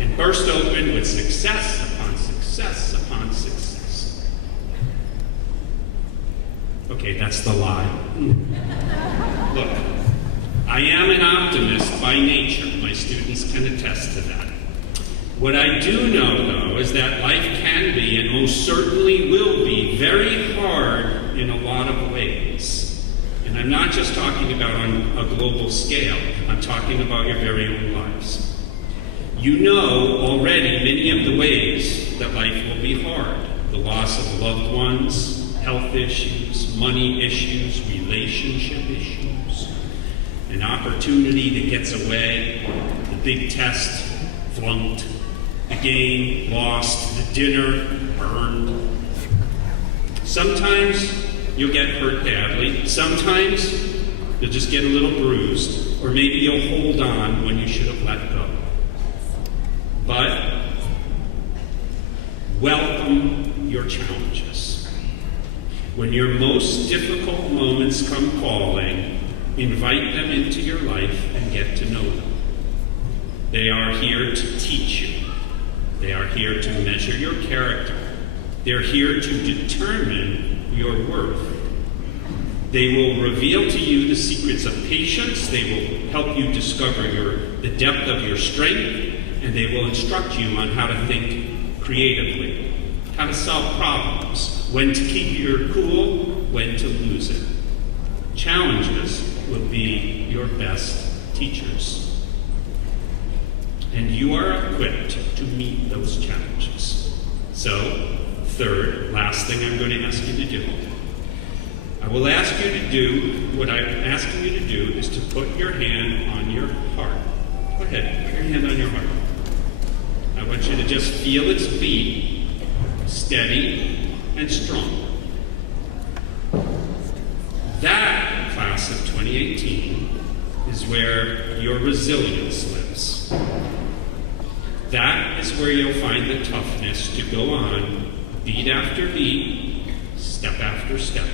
and burst open with success upon success upon success. Okay, that's the lie. Look, I am an optimist by nature. My students can attest to that. What I do know, though, is that life can be, and most certainly will be, very hard in a lot of ways. And I'm not just talking about on a global scale. I'm talking about your very own lives. You know already many of the ways that life will be hard. The loss of loved ones, health issues, money issues, relationship issues, an opportunity that gets away, the big test, flunked, the game, lost, the dinner, burned. Sometimes you'll get hurt badly. Sometimes you'll just get a little bruised, or maybe you'll hold on when you should have let go. But welcome your challenges. When your most difficult moments come calling, invite them into your life and get to know them. They are here to teach you. They are here to measure your character. They're here to determine your worth. They will reveal to you the secrets of patience. They will help you discover the depth of your strength, and they will instruct you on how to think creatively, how to solve problems, when to keep your cool, when to lose it. Challenges will be your best teachers. And you are equipped to meet those challenges. So, third, last thing I'm going to ask you to do. I will ask you to do, what I'm asking you to do is to put your hand on your heart. Go ahead, put your hand on your heart. I want you to just feel its beat, steady and strong. That, class of 2018, is where your resilience lives. That is where you'll find the toughness to go on, beat after beat, step after step.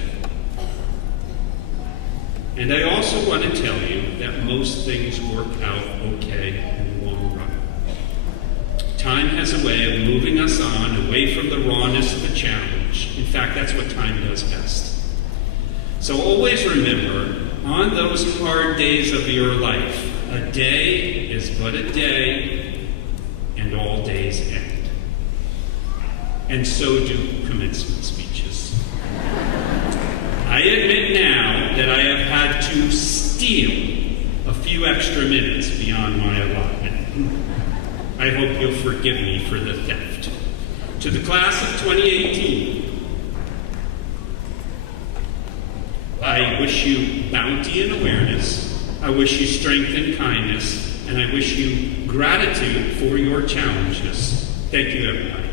And I also want to tell you that most things work out okay in the long run. Time has a way of moving us on away from the rawness of a challenge. In fact, that's what time does best. So always remember, on those hard days of your life, a day is but a day, and all days end. and so do commencement speeches. I admit now that I have had to steal a few extra minutes beyond my allotment. I hope you'll forgive me for the theft. To the class of 2018, I wish you bounty and awareness. I wish you strength and kindness, and I wish you gratitude for your challenges. Thank you, everybody.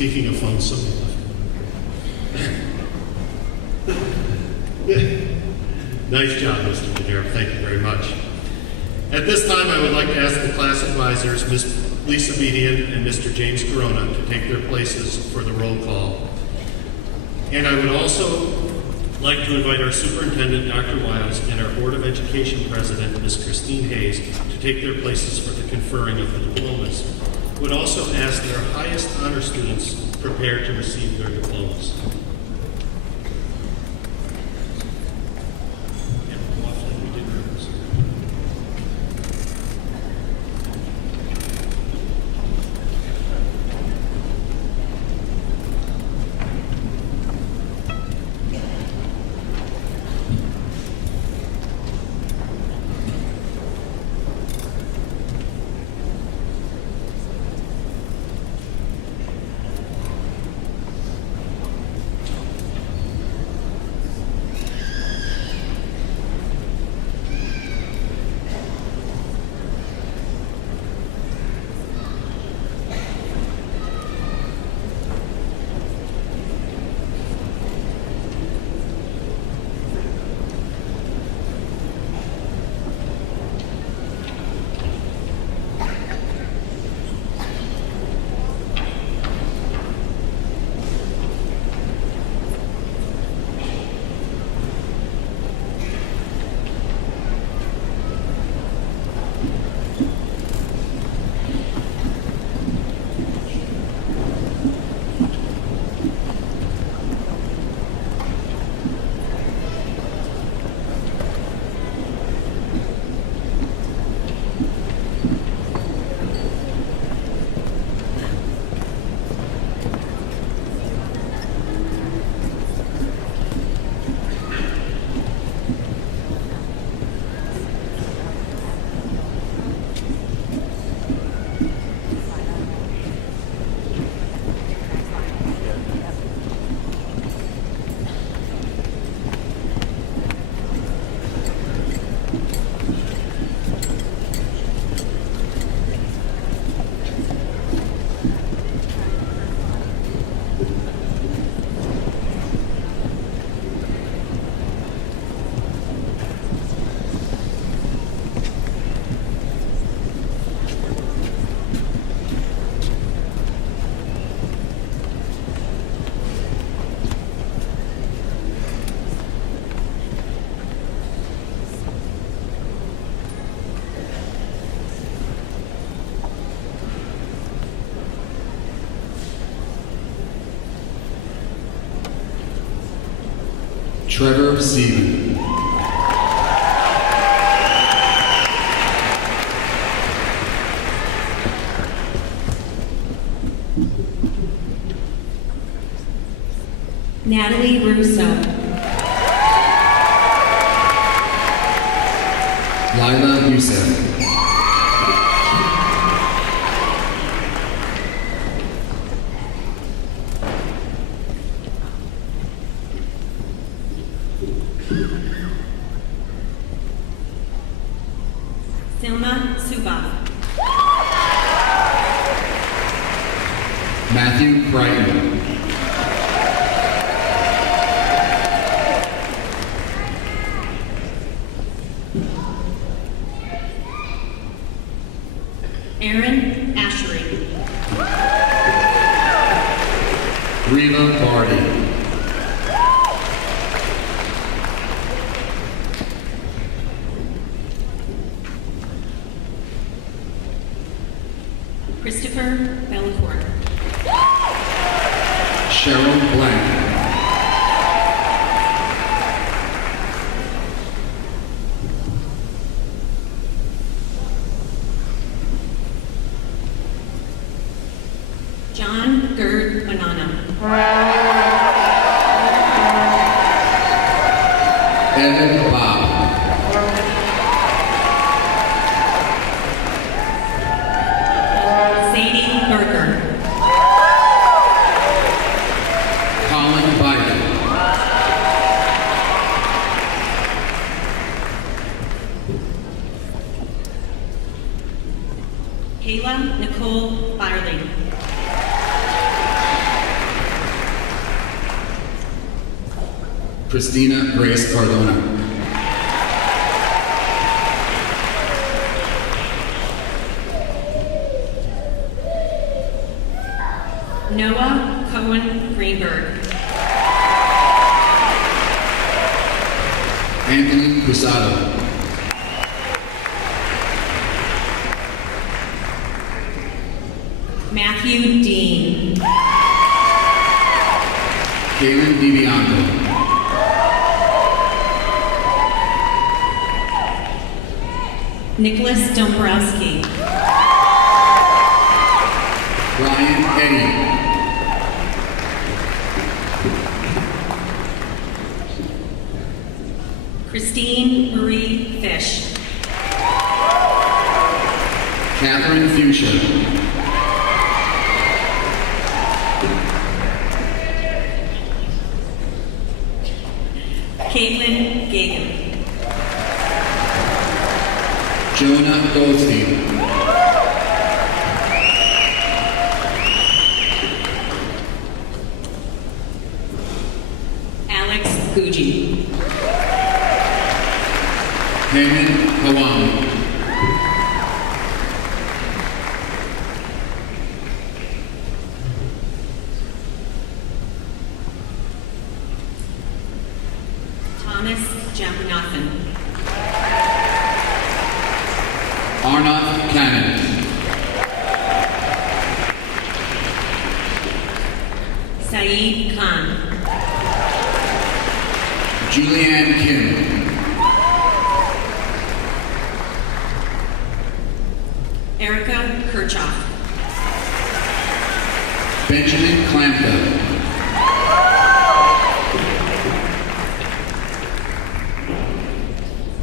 Speaking of fun, something Nice job, Mr. Madero. Thank you very much. At this time, I would like to ask the class advisors, Ms. Lisa Bedian and Mr. James Corona, to take their places for the roll call. And I would also like to invite our superintendent, Dr. Wiles, and our Board of Education president, Ms. Christine Hayes, to take their places for the conferring of the diplomas. Would also ask their highest honor students prepare to receive their diplomas. Trevor Seaman. Natalie Russo. Lila Youssef. Silma Suba. Matthew Crichton. Aaron Ashery. Reva Barty. Christopher Bellacourt. Cheryl Blank. John Gerd Banana. Evan Bob. Sadie Berger. Colin Biden. Kayla Nicole Byerly. Christina Grace Cardona. Noah Cohen Greenberg. Anthony Cruzado. Matthew Dean. Kaylin DiBianco. Nicholas Dombrowski. Ryan Eddy. Christine Marie Fish. Catherine Fuchsia. Caitlin Gagan. Jonah Goldstein. Alex Gucci. Heyman Hawam. Thomas Jampnathan. Arnav Cannon. Saeed Khan. Julianne Kim. Erica Kirchhoff. Benjamin Clampton.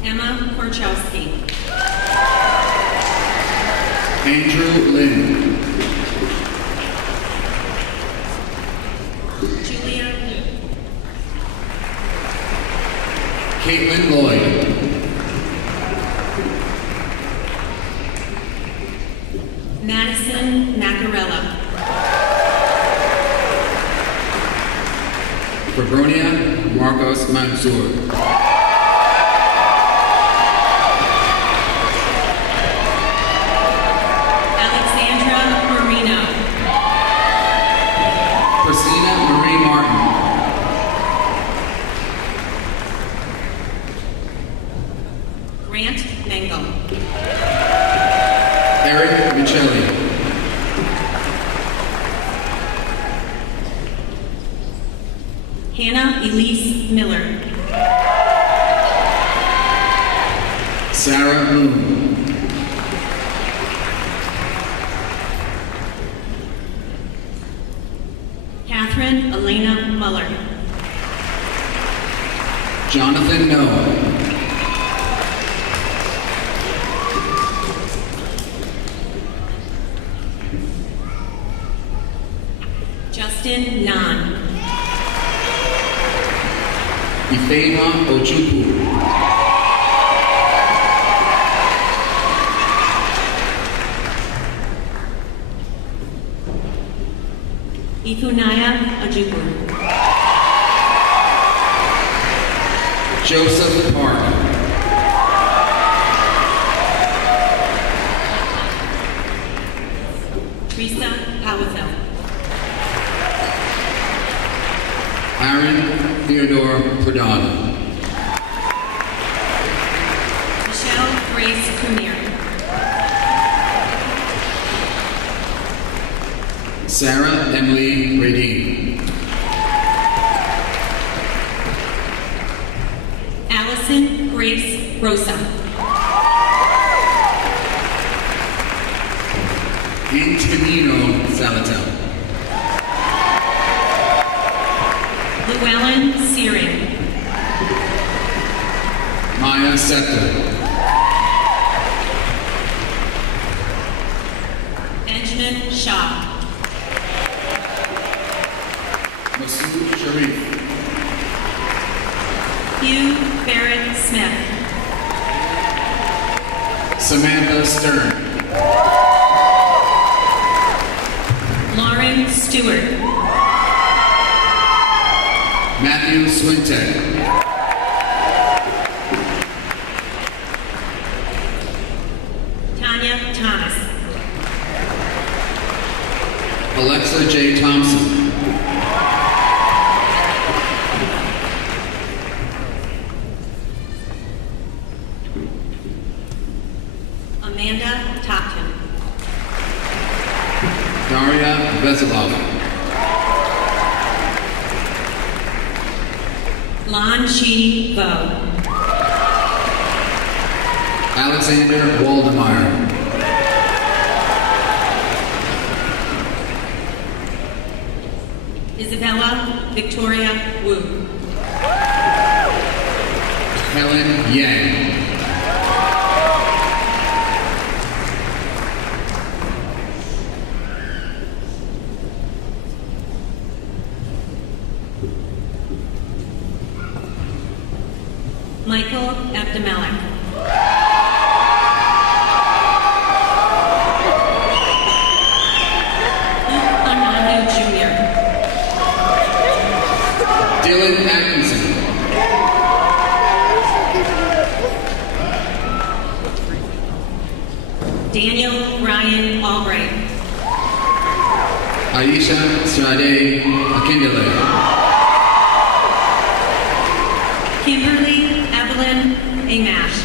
Emma Korchowski. Andrew Lynn. Julia Liu. Caitlin Lloyd. Madison Macarella. Fabronia Marcos Mansour. Alexandra Marino. Christina Marie Martin. Grant Mengel. Eric Michelli. Hannah Elise Miller. Sarah Moon. Catherine Elena Muller. Jonathan Noah. Justin Nan. Ifeoma Ojukwu. Ifunaya Ojukwu. Joseph Park. Teresa Powell. Aaron Theodore Pradano. Michelle Grace Premier. Sarah Emily Radine. Allison Grace Rosa. Antonino Salatel. Llewellyn Searing. Maya Scepter. Benjamin Shaw. Masood Sharif. Hugh Barrett Smith. Samantha Stern. Lauren Stewart. Matthew Swintek. Tanya Thomas. Alexa J. Thompson. Amanda Topton. Daria Veselov. Lon Chi Vo. Alexander Waldemar. Isabella Victoria Wu. Helen Yang. Michael Abdemelek. Luke Ananu Jr. Dylan Atkinson. Daniel Ryan Albright. Aisha Sade Akindele. Kimberly Evelyn Amash.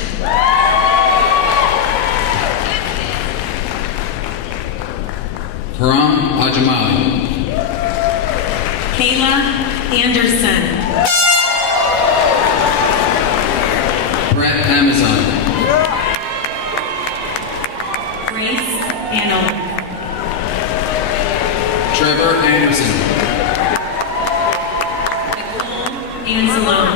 Karam Ajamali. Kayla Anderson. Brett Amazon. Grace Anno. Trevor Anderson. Nicole Anzalone.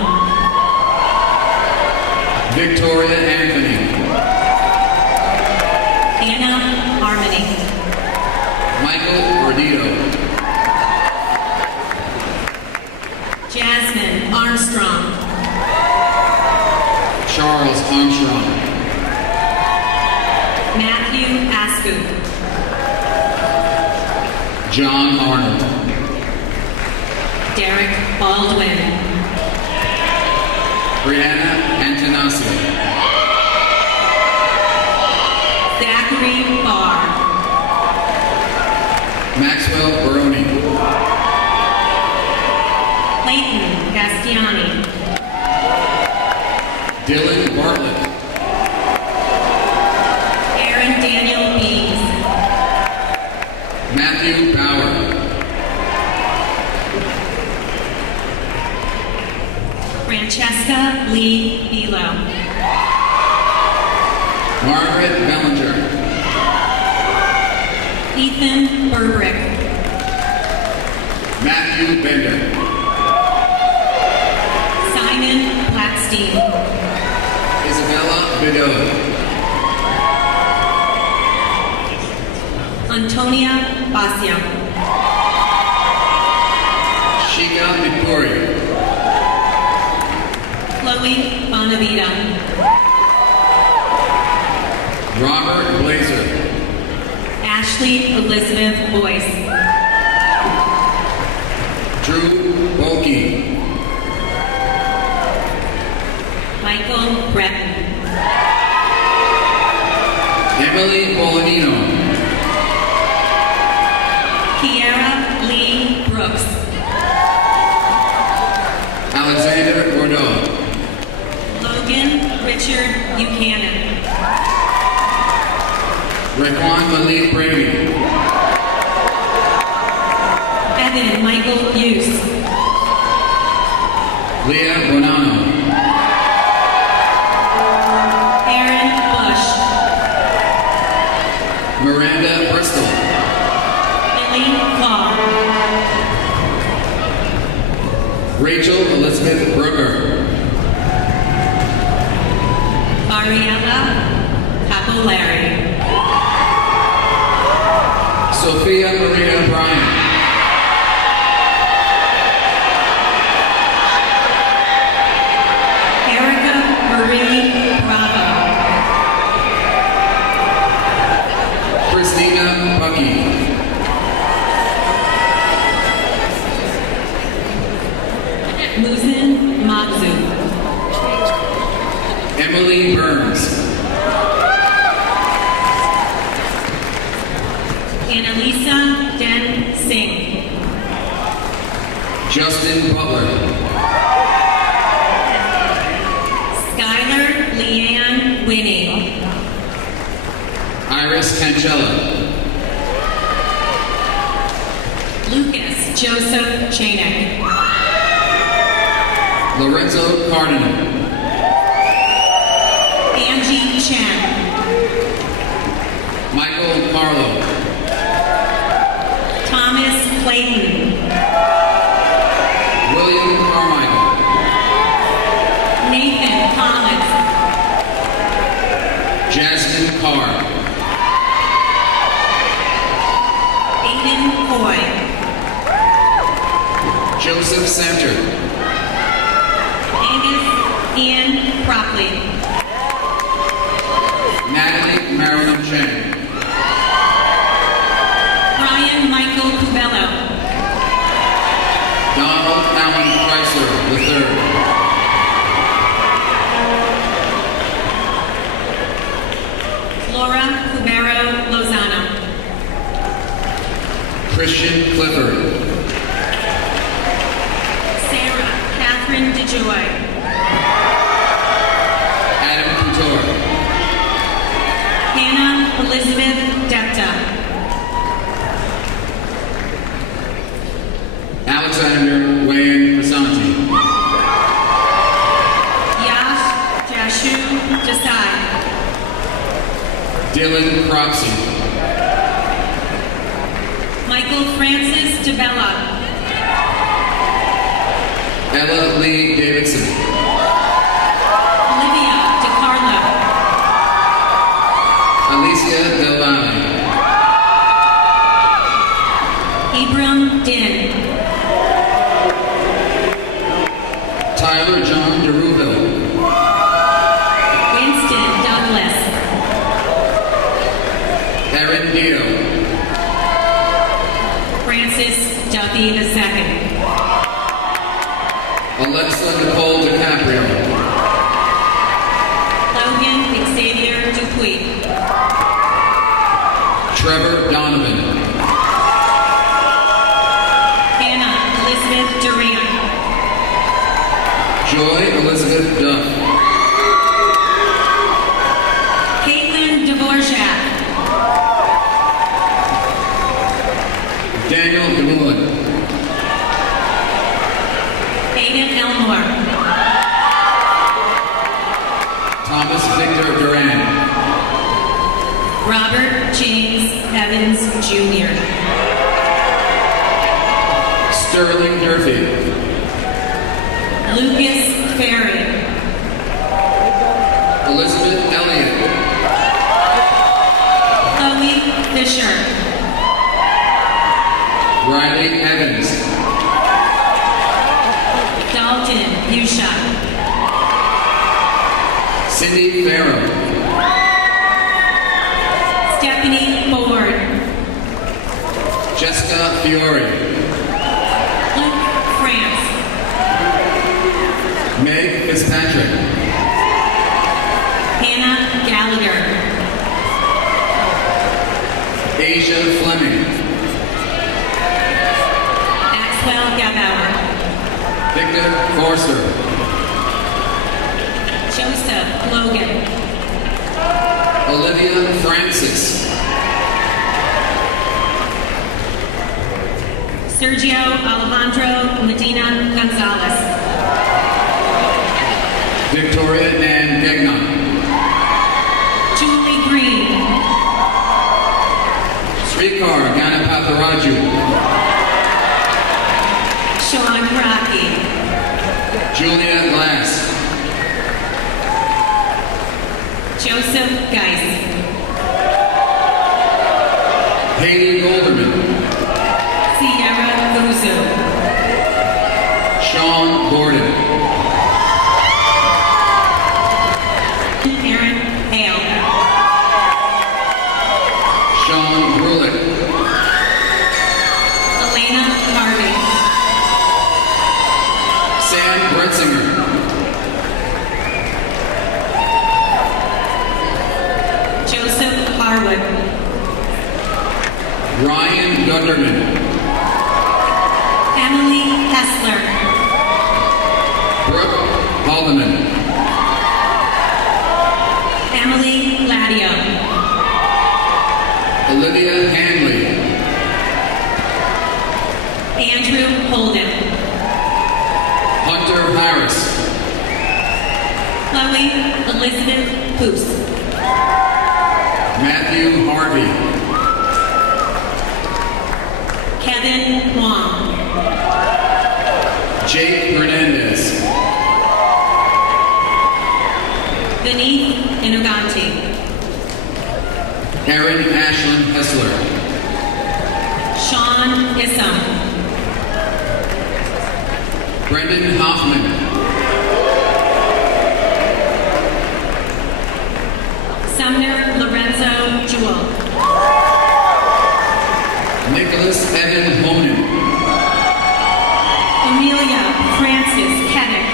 Victoria Anthony. Anna Harmony. Michael Ordito. Jasmine Armstrong. Charles Armstrong. Matthew Askew. John Arnold. Derek Baldwin. Brianna Antanasio. Zachary Barr. Maxwell Baroni. Clayton Castiani. Dylan Bartlett. Aaron Daniel Bees. Matthew Bauer. Francesca Lee Bilo. Margaret Bellinger. Ethan Burbrick. Matthew Bender. Simon Blackstein. Isabella Bideau. Antonia Basio. Shika Mipuri. Chloe Bonavita. Robert Blazer. Ashley Elizabeth Boyce. Drew Bulkey. Michael Breton. Emily Bolanino. Kiara Lee Brooks. Alexander Bordeaux. Logan Richard Buchanan. Raquan Malik Brady. Evan Michael Buse. Leah Bonanno. Aaron Bush. Miranda Bristol. Lily Paul. Rachel Elizabeth Brooker. Ariella Papolari. Sophia Maria Bryant. Erica Marie Bravo. Christina Bucky. Luzin Magzu. Emily Burns. Annalisa Den Singh. Justin Butler. Skylar Leanne Winnie. Iris Cancella. Lucas Joseph Chanek. Lorenzo Cardinal. Angie Chen. Michael Carlo. Thomas Clayton. William Carmichael. Nathan Collins. Jasmine Carr. Aiden Coy. Joseph Center. Angus Ian Prockley. Natalie Marilyn Chang. Brian Michael Cubello. Donald Allen Chrysler III. Laura Cubero Lozano. Christian Clifford. Sarah Catherine DeJoy. Adam Couture. Hannah Elizabeth Depta. Alexander Wayne Prasanti. Yash Jashu Desai. Dylan Cropsey. Michael Francis DeBella. Ella Lee Davidson. Olivia DeCarlo. Alicia Del Valle. Abram Din. Tyler John DeRuville. Winston Douglas. Erin Dio. Francis Duffy II. Alexa Nicole DiCaprio. Logan Xavier Dupuy. Trevor Donovan. Hannah Elizabeth Durant. Joy Elizabeth Duff. Caitlin Dvorak. Daniel DeMullen. Aiden Elmore. Thomas Victor Duran. Robert James Evans Jr. Sterling Durfee. Lucas Ferry. Elizabeth Elliott. Chloe Fisher. Riley Evans. Dalton Yusha. Cindy Farrow. Stephanie Ford. Jessica Fiore. Luke France. Meg Fitzpatrick. Hannah Gallagher. Asia Fleming. Maxwell Gabauer. Victor Forster. Joseph Logan. Olivia Francis. Sergio Alejandro Medina Gonzalez. Victoria Nan Gagnon. Julie Green. Srikar Ganapatharaju. Sean Kraki. Julia Glass. Joseph Geis. Haley Golderman. Sierra Uzu. Sean Gordon. Aaron Hale. Sean Brulick. Elena Harvey. Sam Bretzinger. Joseph Harwood. Ryan Gunderman. Emily Hessler. Brooke Haldeman. Emily Gladio. Olivia Hanley. Andrew Holden. Hunter Harris. Chloe Elizabeth Hoos. Matthew Harvey. Kevin Wong. Jake Hernandez. Vinny Inoganti. Erin Ashlyn Hessler. Sean Issam. Brendan Hoffman. Sumner Lorenzo Jewell. Nicholas Evan Honan. Amelia Francis Keddick.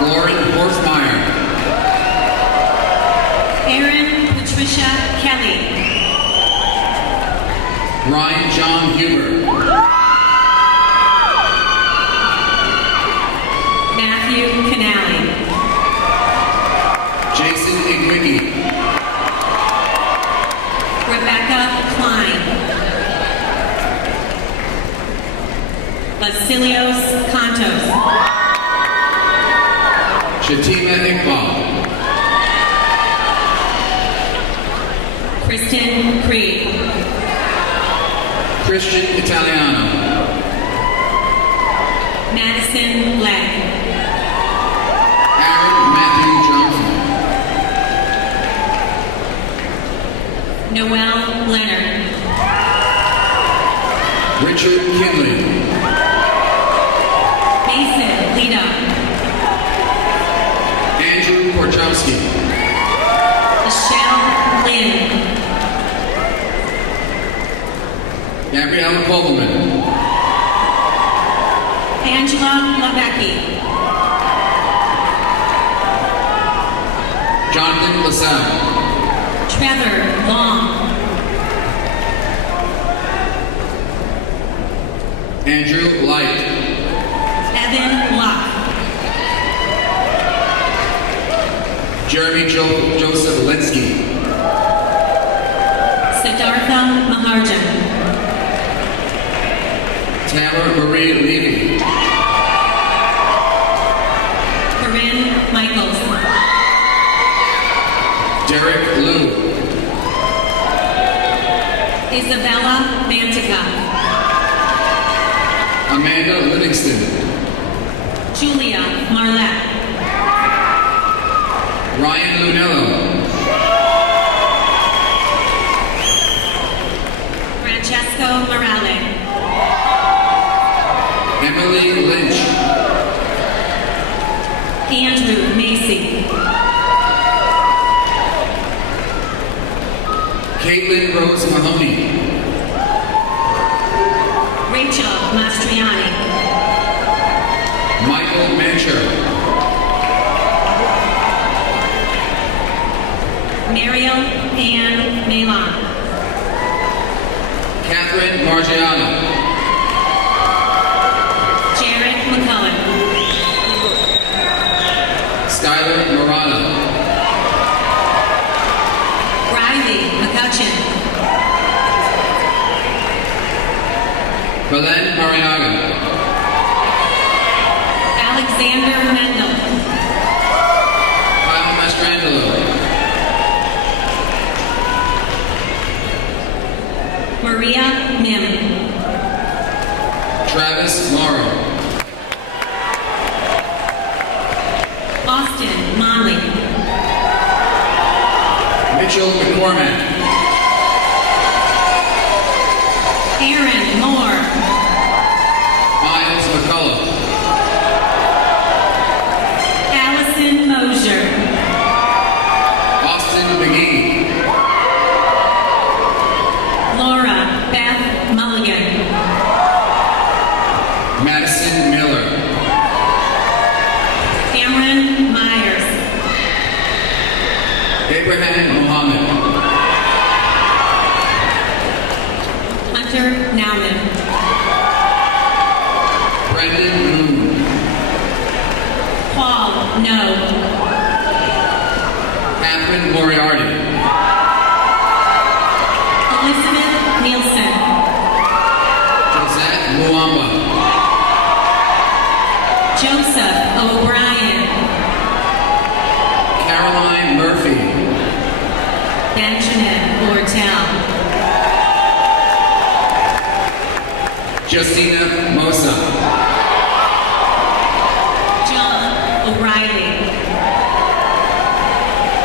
Lauren Horstmeyer. Erin Patricia Kelly. Ryan John Huber. Matthew Canali. Jason Igwiggy. Rebecca Klein. Vasilios Kantos. Shatima Iqbal. Kristen Creed. Christian Italiano. Madison Legg. Aaron Matthew Johnson. Noel Leonard. Richard Kinley. Mason Lito. Andrew Korchowski. Michelle Lynn. Gabriella Kovelman. Angela Lavecchi. Jonathan LaSalle. Trevor Long. Andrew Light. Evan Locke. Jeremy Joseph Linsky. Siddhartha Maharjan. Taylor Marie Levy. Corinne Michaels. Derek Liu. Isabella Mantica. Amanda Livingston. Julia Marlette. Ryan Lunello. Francesco Morale. Emily Lynch. Andrew Macy. Caitlin Rose Mahoney. Rachel Mastriani. Michael Mancher. Mariel Ann Malon. Catherine Margiano. Jared McCullen. Skylar Morano. Riley McCutcheon. Tesoro. Austin Monley. Mitchell McCormack. Aaron Moore. Miles McCullough. Allison Mosier. Austin McGee. Laura Beth Mulligan. Madison Miller. Cameron Myers. Abraham Mohammed. Hunter Nauman. Brendan Moon. Paul No. Catherine Moriarty. Elizabeth Nielsen. Josette Muamba. Joseph O'Brien. Caroline Murphy. Benjamin Ortel. Justina Mosa. John O'Reilly.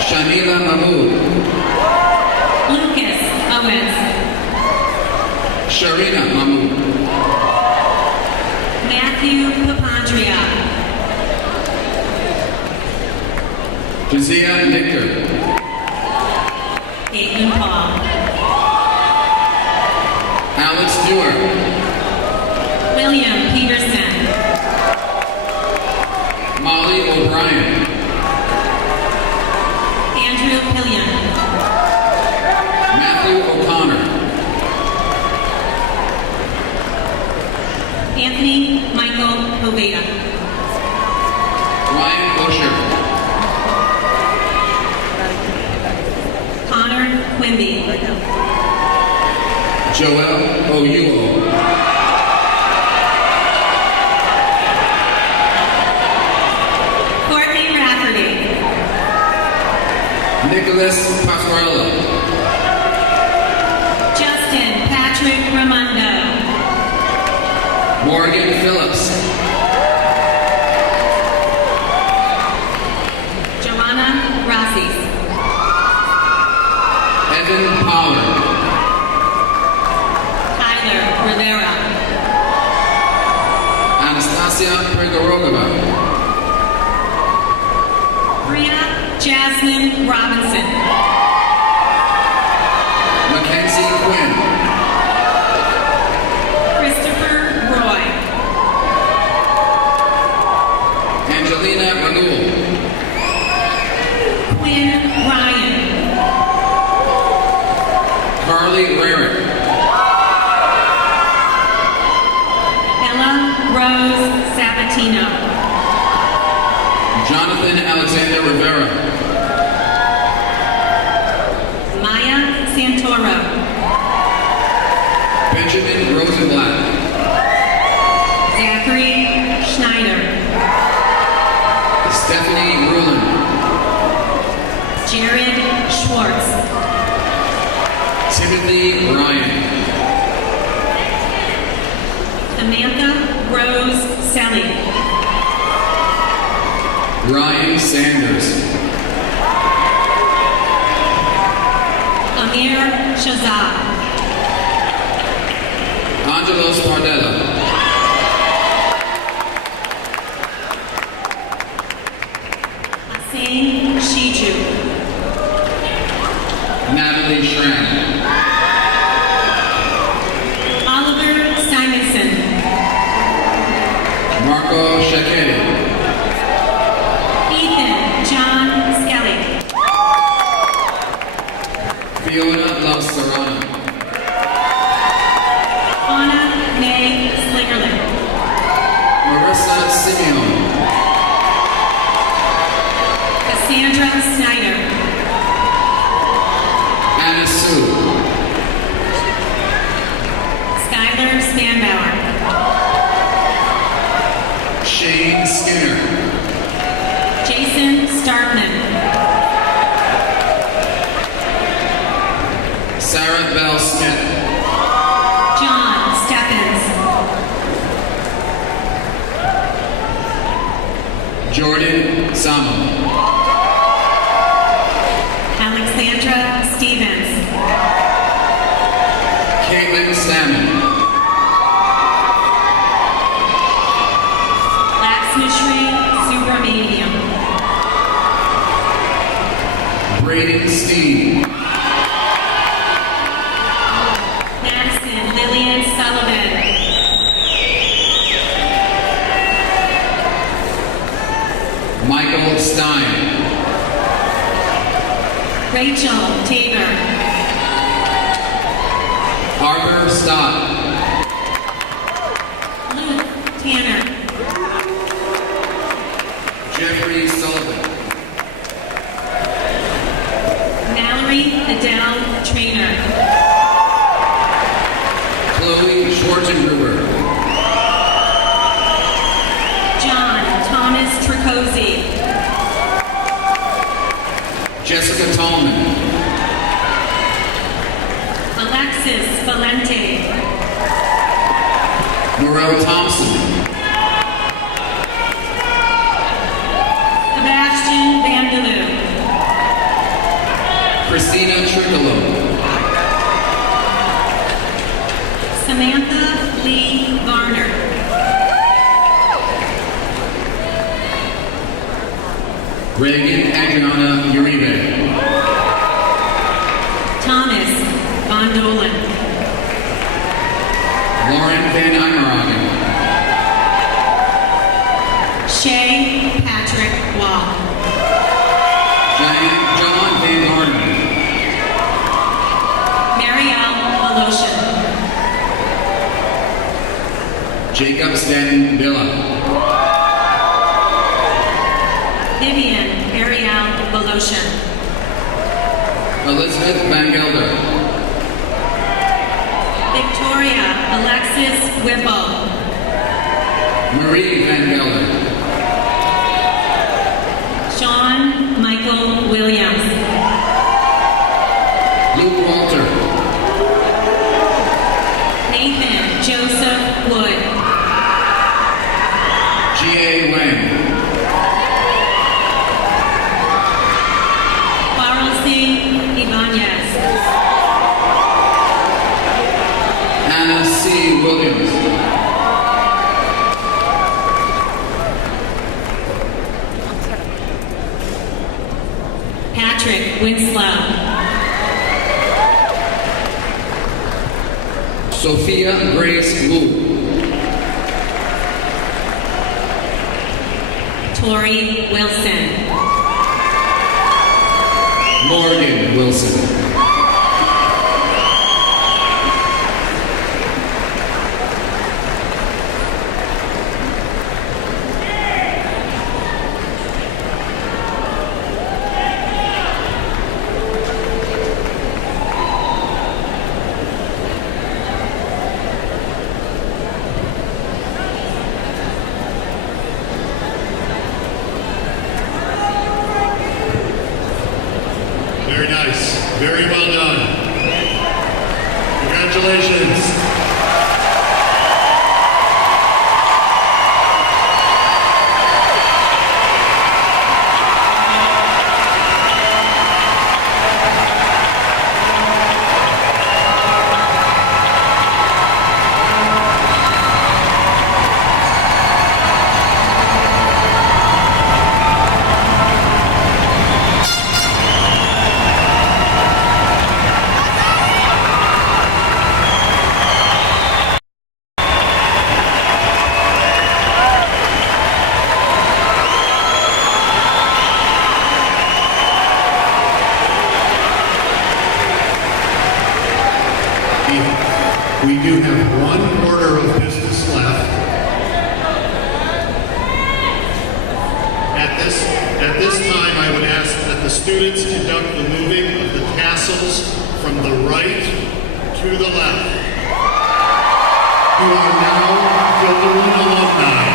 Shamila Mahmood. Lucas Owens. Sharina Mahmood. Matthew Papandrea. Josiah Nicker. Caitlin Paul. Alex Newer. William Peterson. Molly O'Brien. Andrew Pillion. Matthew O'Connor. Anthony Michael Poveda. Ryan Busher. Connor Quimby. Joel Oyuo. Courtney Rafferty. Nicholas Pasquarello. Justin Patrick Ramondo. Morgan Phillips. Joanna Rossi. Evan Pollard. Tyler Rivera. Anastasia Prigorogova. Bria Jasmine Robinson. Mackenzie Quinn. Christopher Roy. Angelina Ranul. Quinn Ryan. Carly Rarick. Ella Rose Sabatino. Jonathan Alexander Rivera. Maya Santoro. Benjamin Rosenblatt. Zachary Schneider. Stephanie Rulin. Jared Schwartz. Timothy Ryan. Samantha Rose Selly. Ryan Sanders. Amir Shazad. Angelo Spardella. Hussein Shiju. Natalie Schramm. Oliver Simonson. Marco Shakedi. Ethan John Skelly. Fiona Love Serrano. Anna May Slingerland. Marissa Simeon. Cassandra Snyder. Anna Sue. Skylar Spanbauer. Shane Skinner. Jason Starkman. Sarah Bell Smith. John Stephens. Jordan Samo. Alexandra Stevens. Caitlin Salmon. Laxmishri Subramaniam. Braden Steen. Madison Lillian Sullivan. Michael Stein. Rachel Tabor. Arthur Stott. Luke Tanner. Jeffrey Sullivan. Mallory Adele Trainer. Chloe Schwartzengruber. John Thomas Tricosi. Jessica Tallman. Alexis Valente. Morel Thompson. Sebastian Vandeloo. Christina Tricolo. Samantha Lee Varner. Reagan Adriana Uribe. Thomas Von Dolan. Lauren Van Imeragen. Shay Patrick Wall. John Van Harden. Marielle Voloshin. Jacob Stanton Villa. Vivian Ariel Voloshin. Elizabeth Van Gelder. Victoria Alexis Whipple. Marie Van Gelder. Sean Michael Williams. Luke Walter. Nathan Joseph Wood. G.A. Wang. Carl Singh Ibanez. Anna C. Williams. Patrick Winslow. Sophia Grace Wu. Tori Wilson. Morgan Wilson. Very nice. Very well done. Congratulations. We do have one order of business left. At this time, I would ask that the students conduct the moving of the tassels from the right to the left. You are now Guilderland alumni.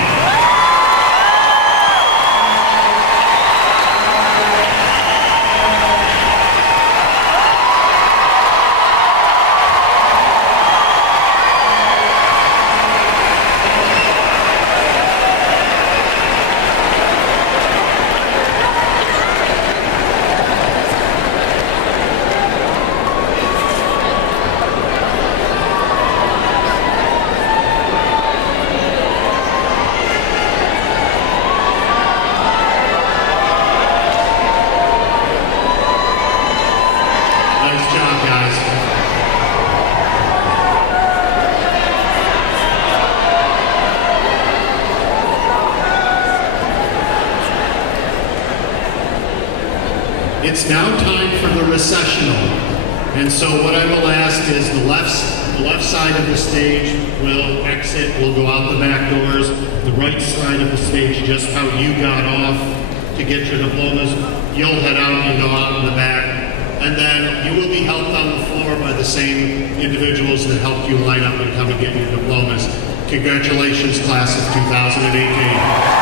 It's now time for the recessional. And so what I will ask is the left side of the stage will exit, will go out the back doors. The right side of the stage, just how you got off to get your diplomas, you'll head out and go out in the back. And then you will be helped on the floor by the same individuals that helped you line up and come and get your diplomas. Congratulations, class of 2018.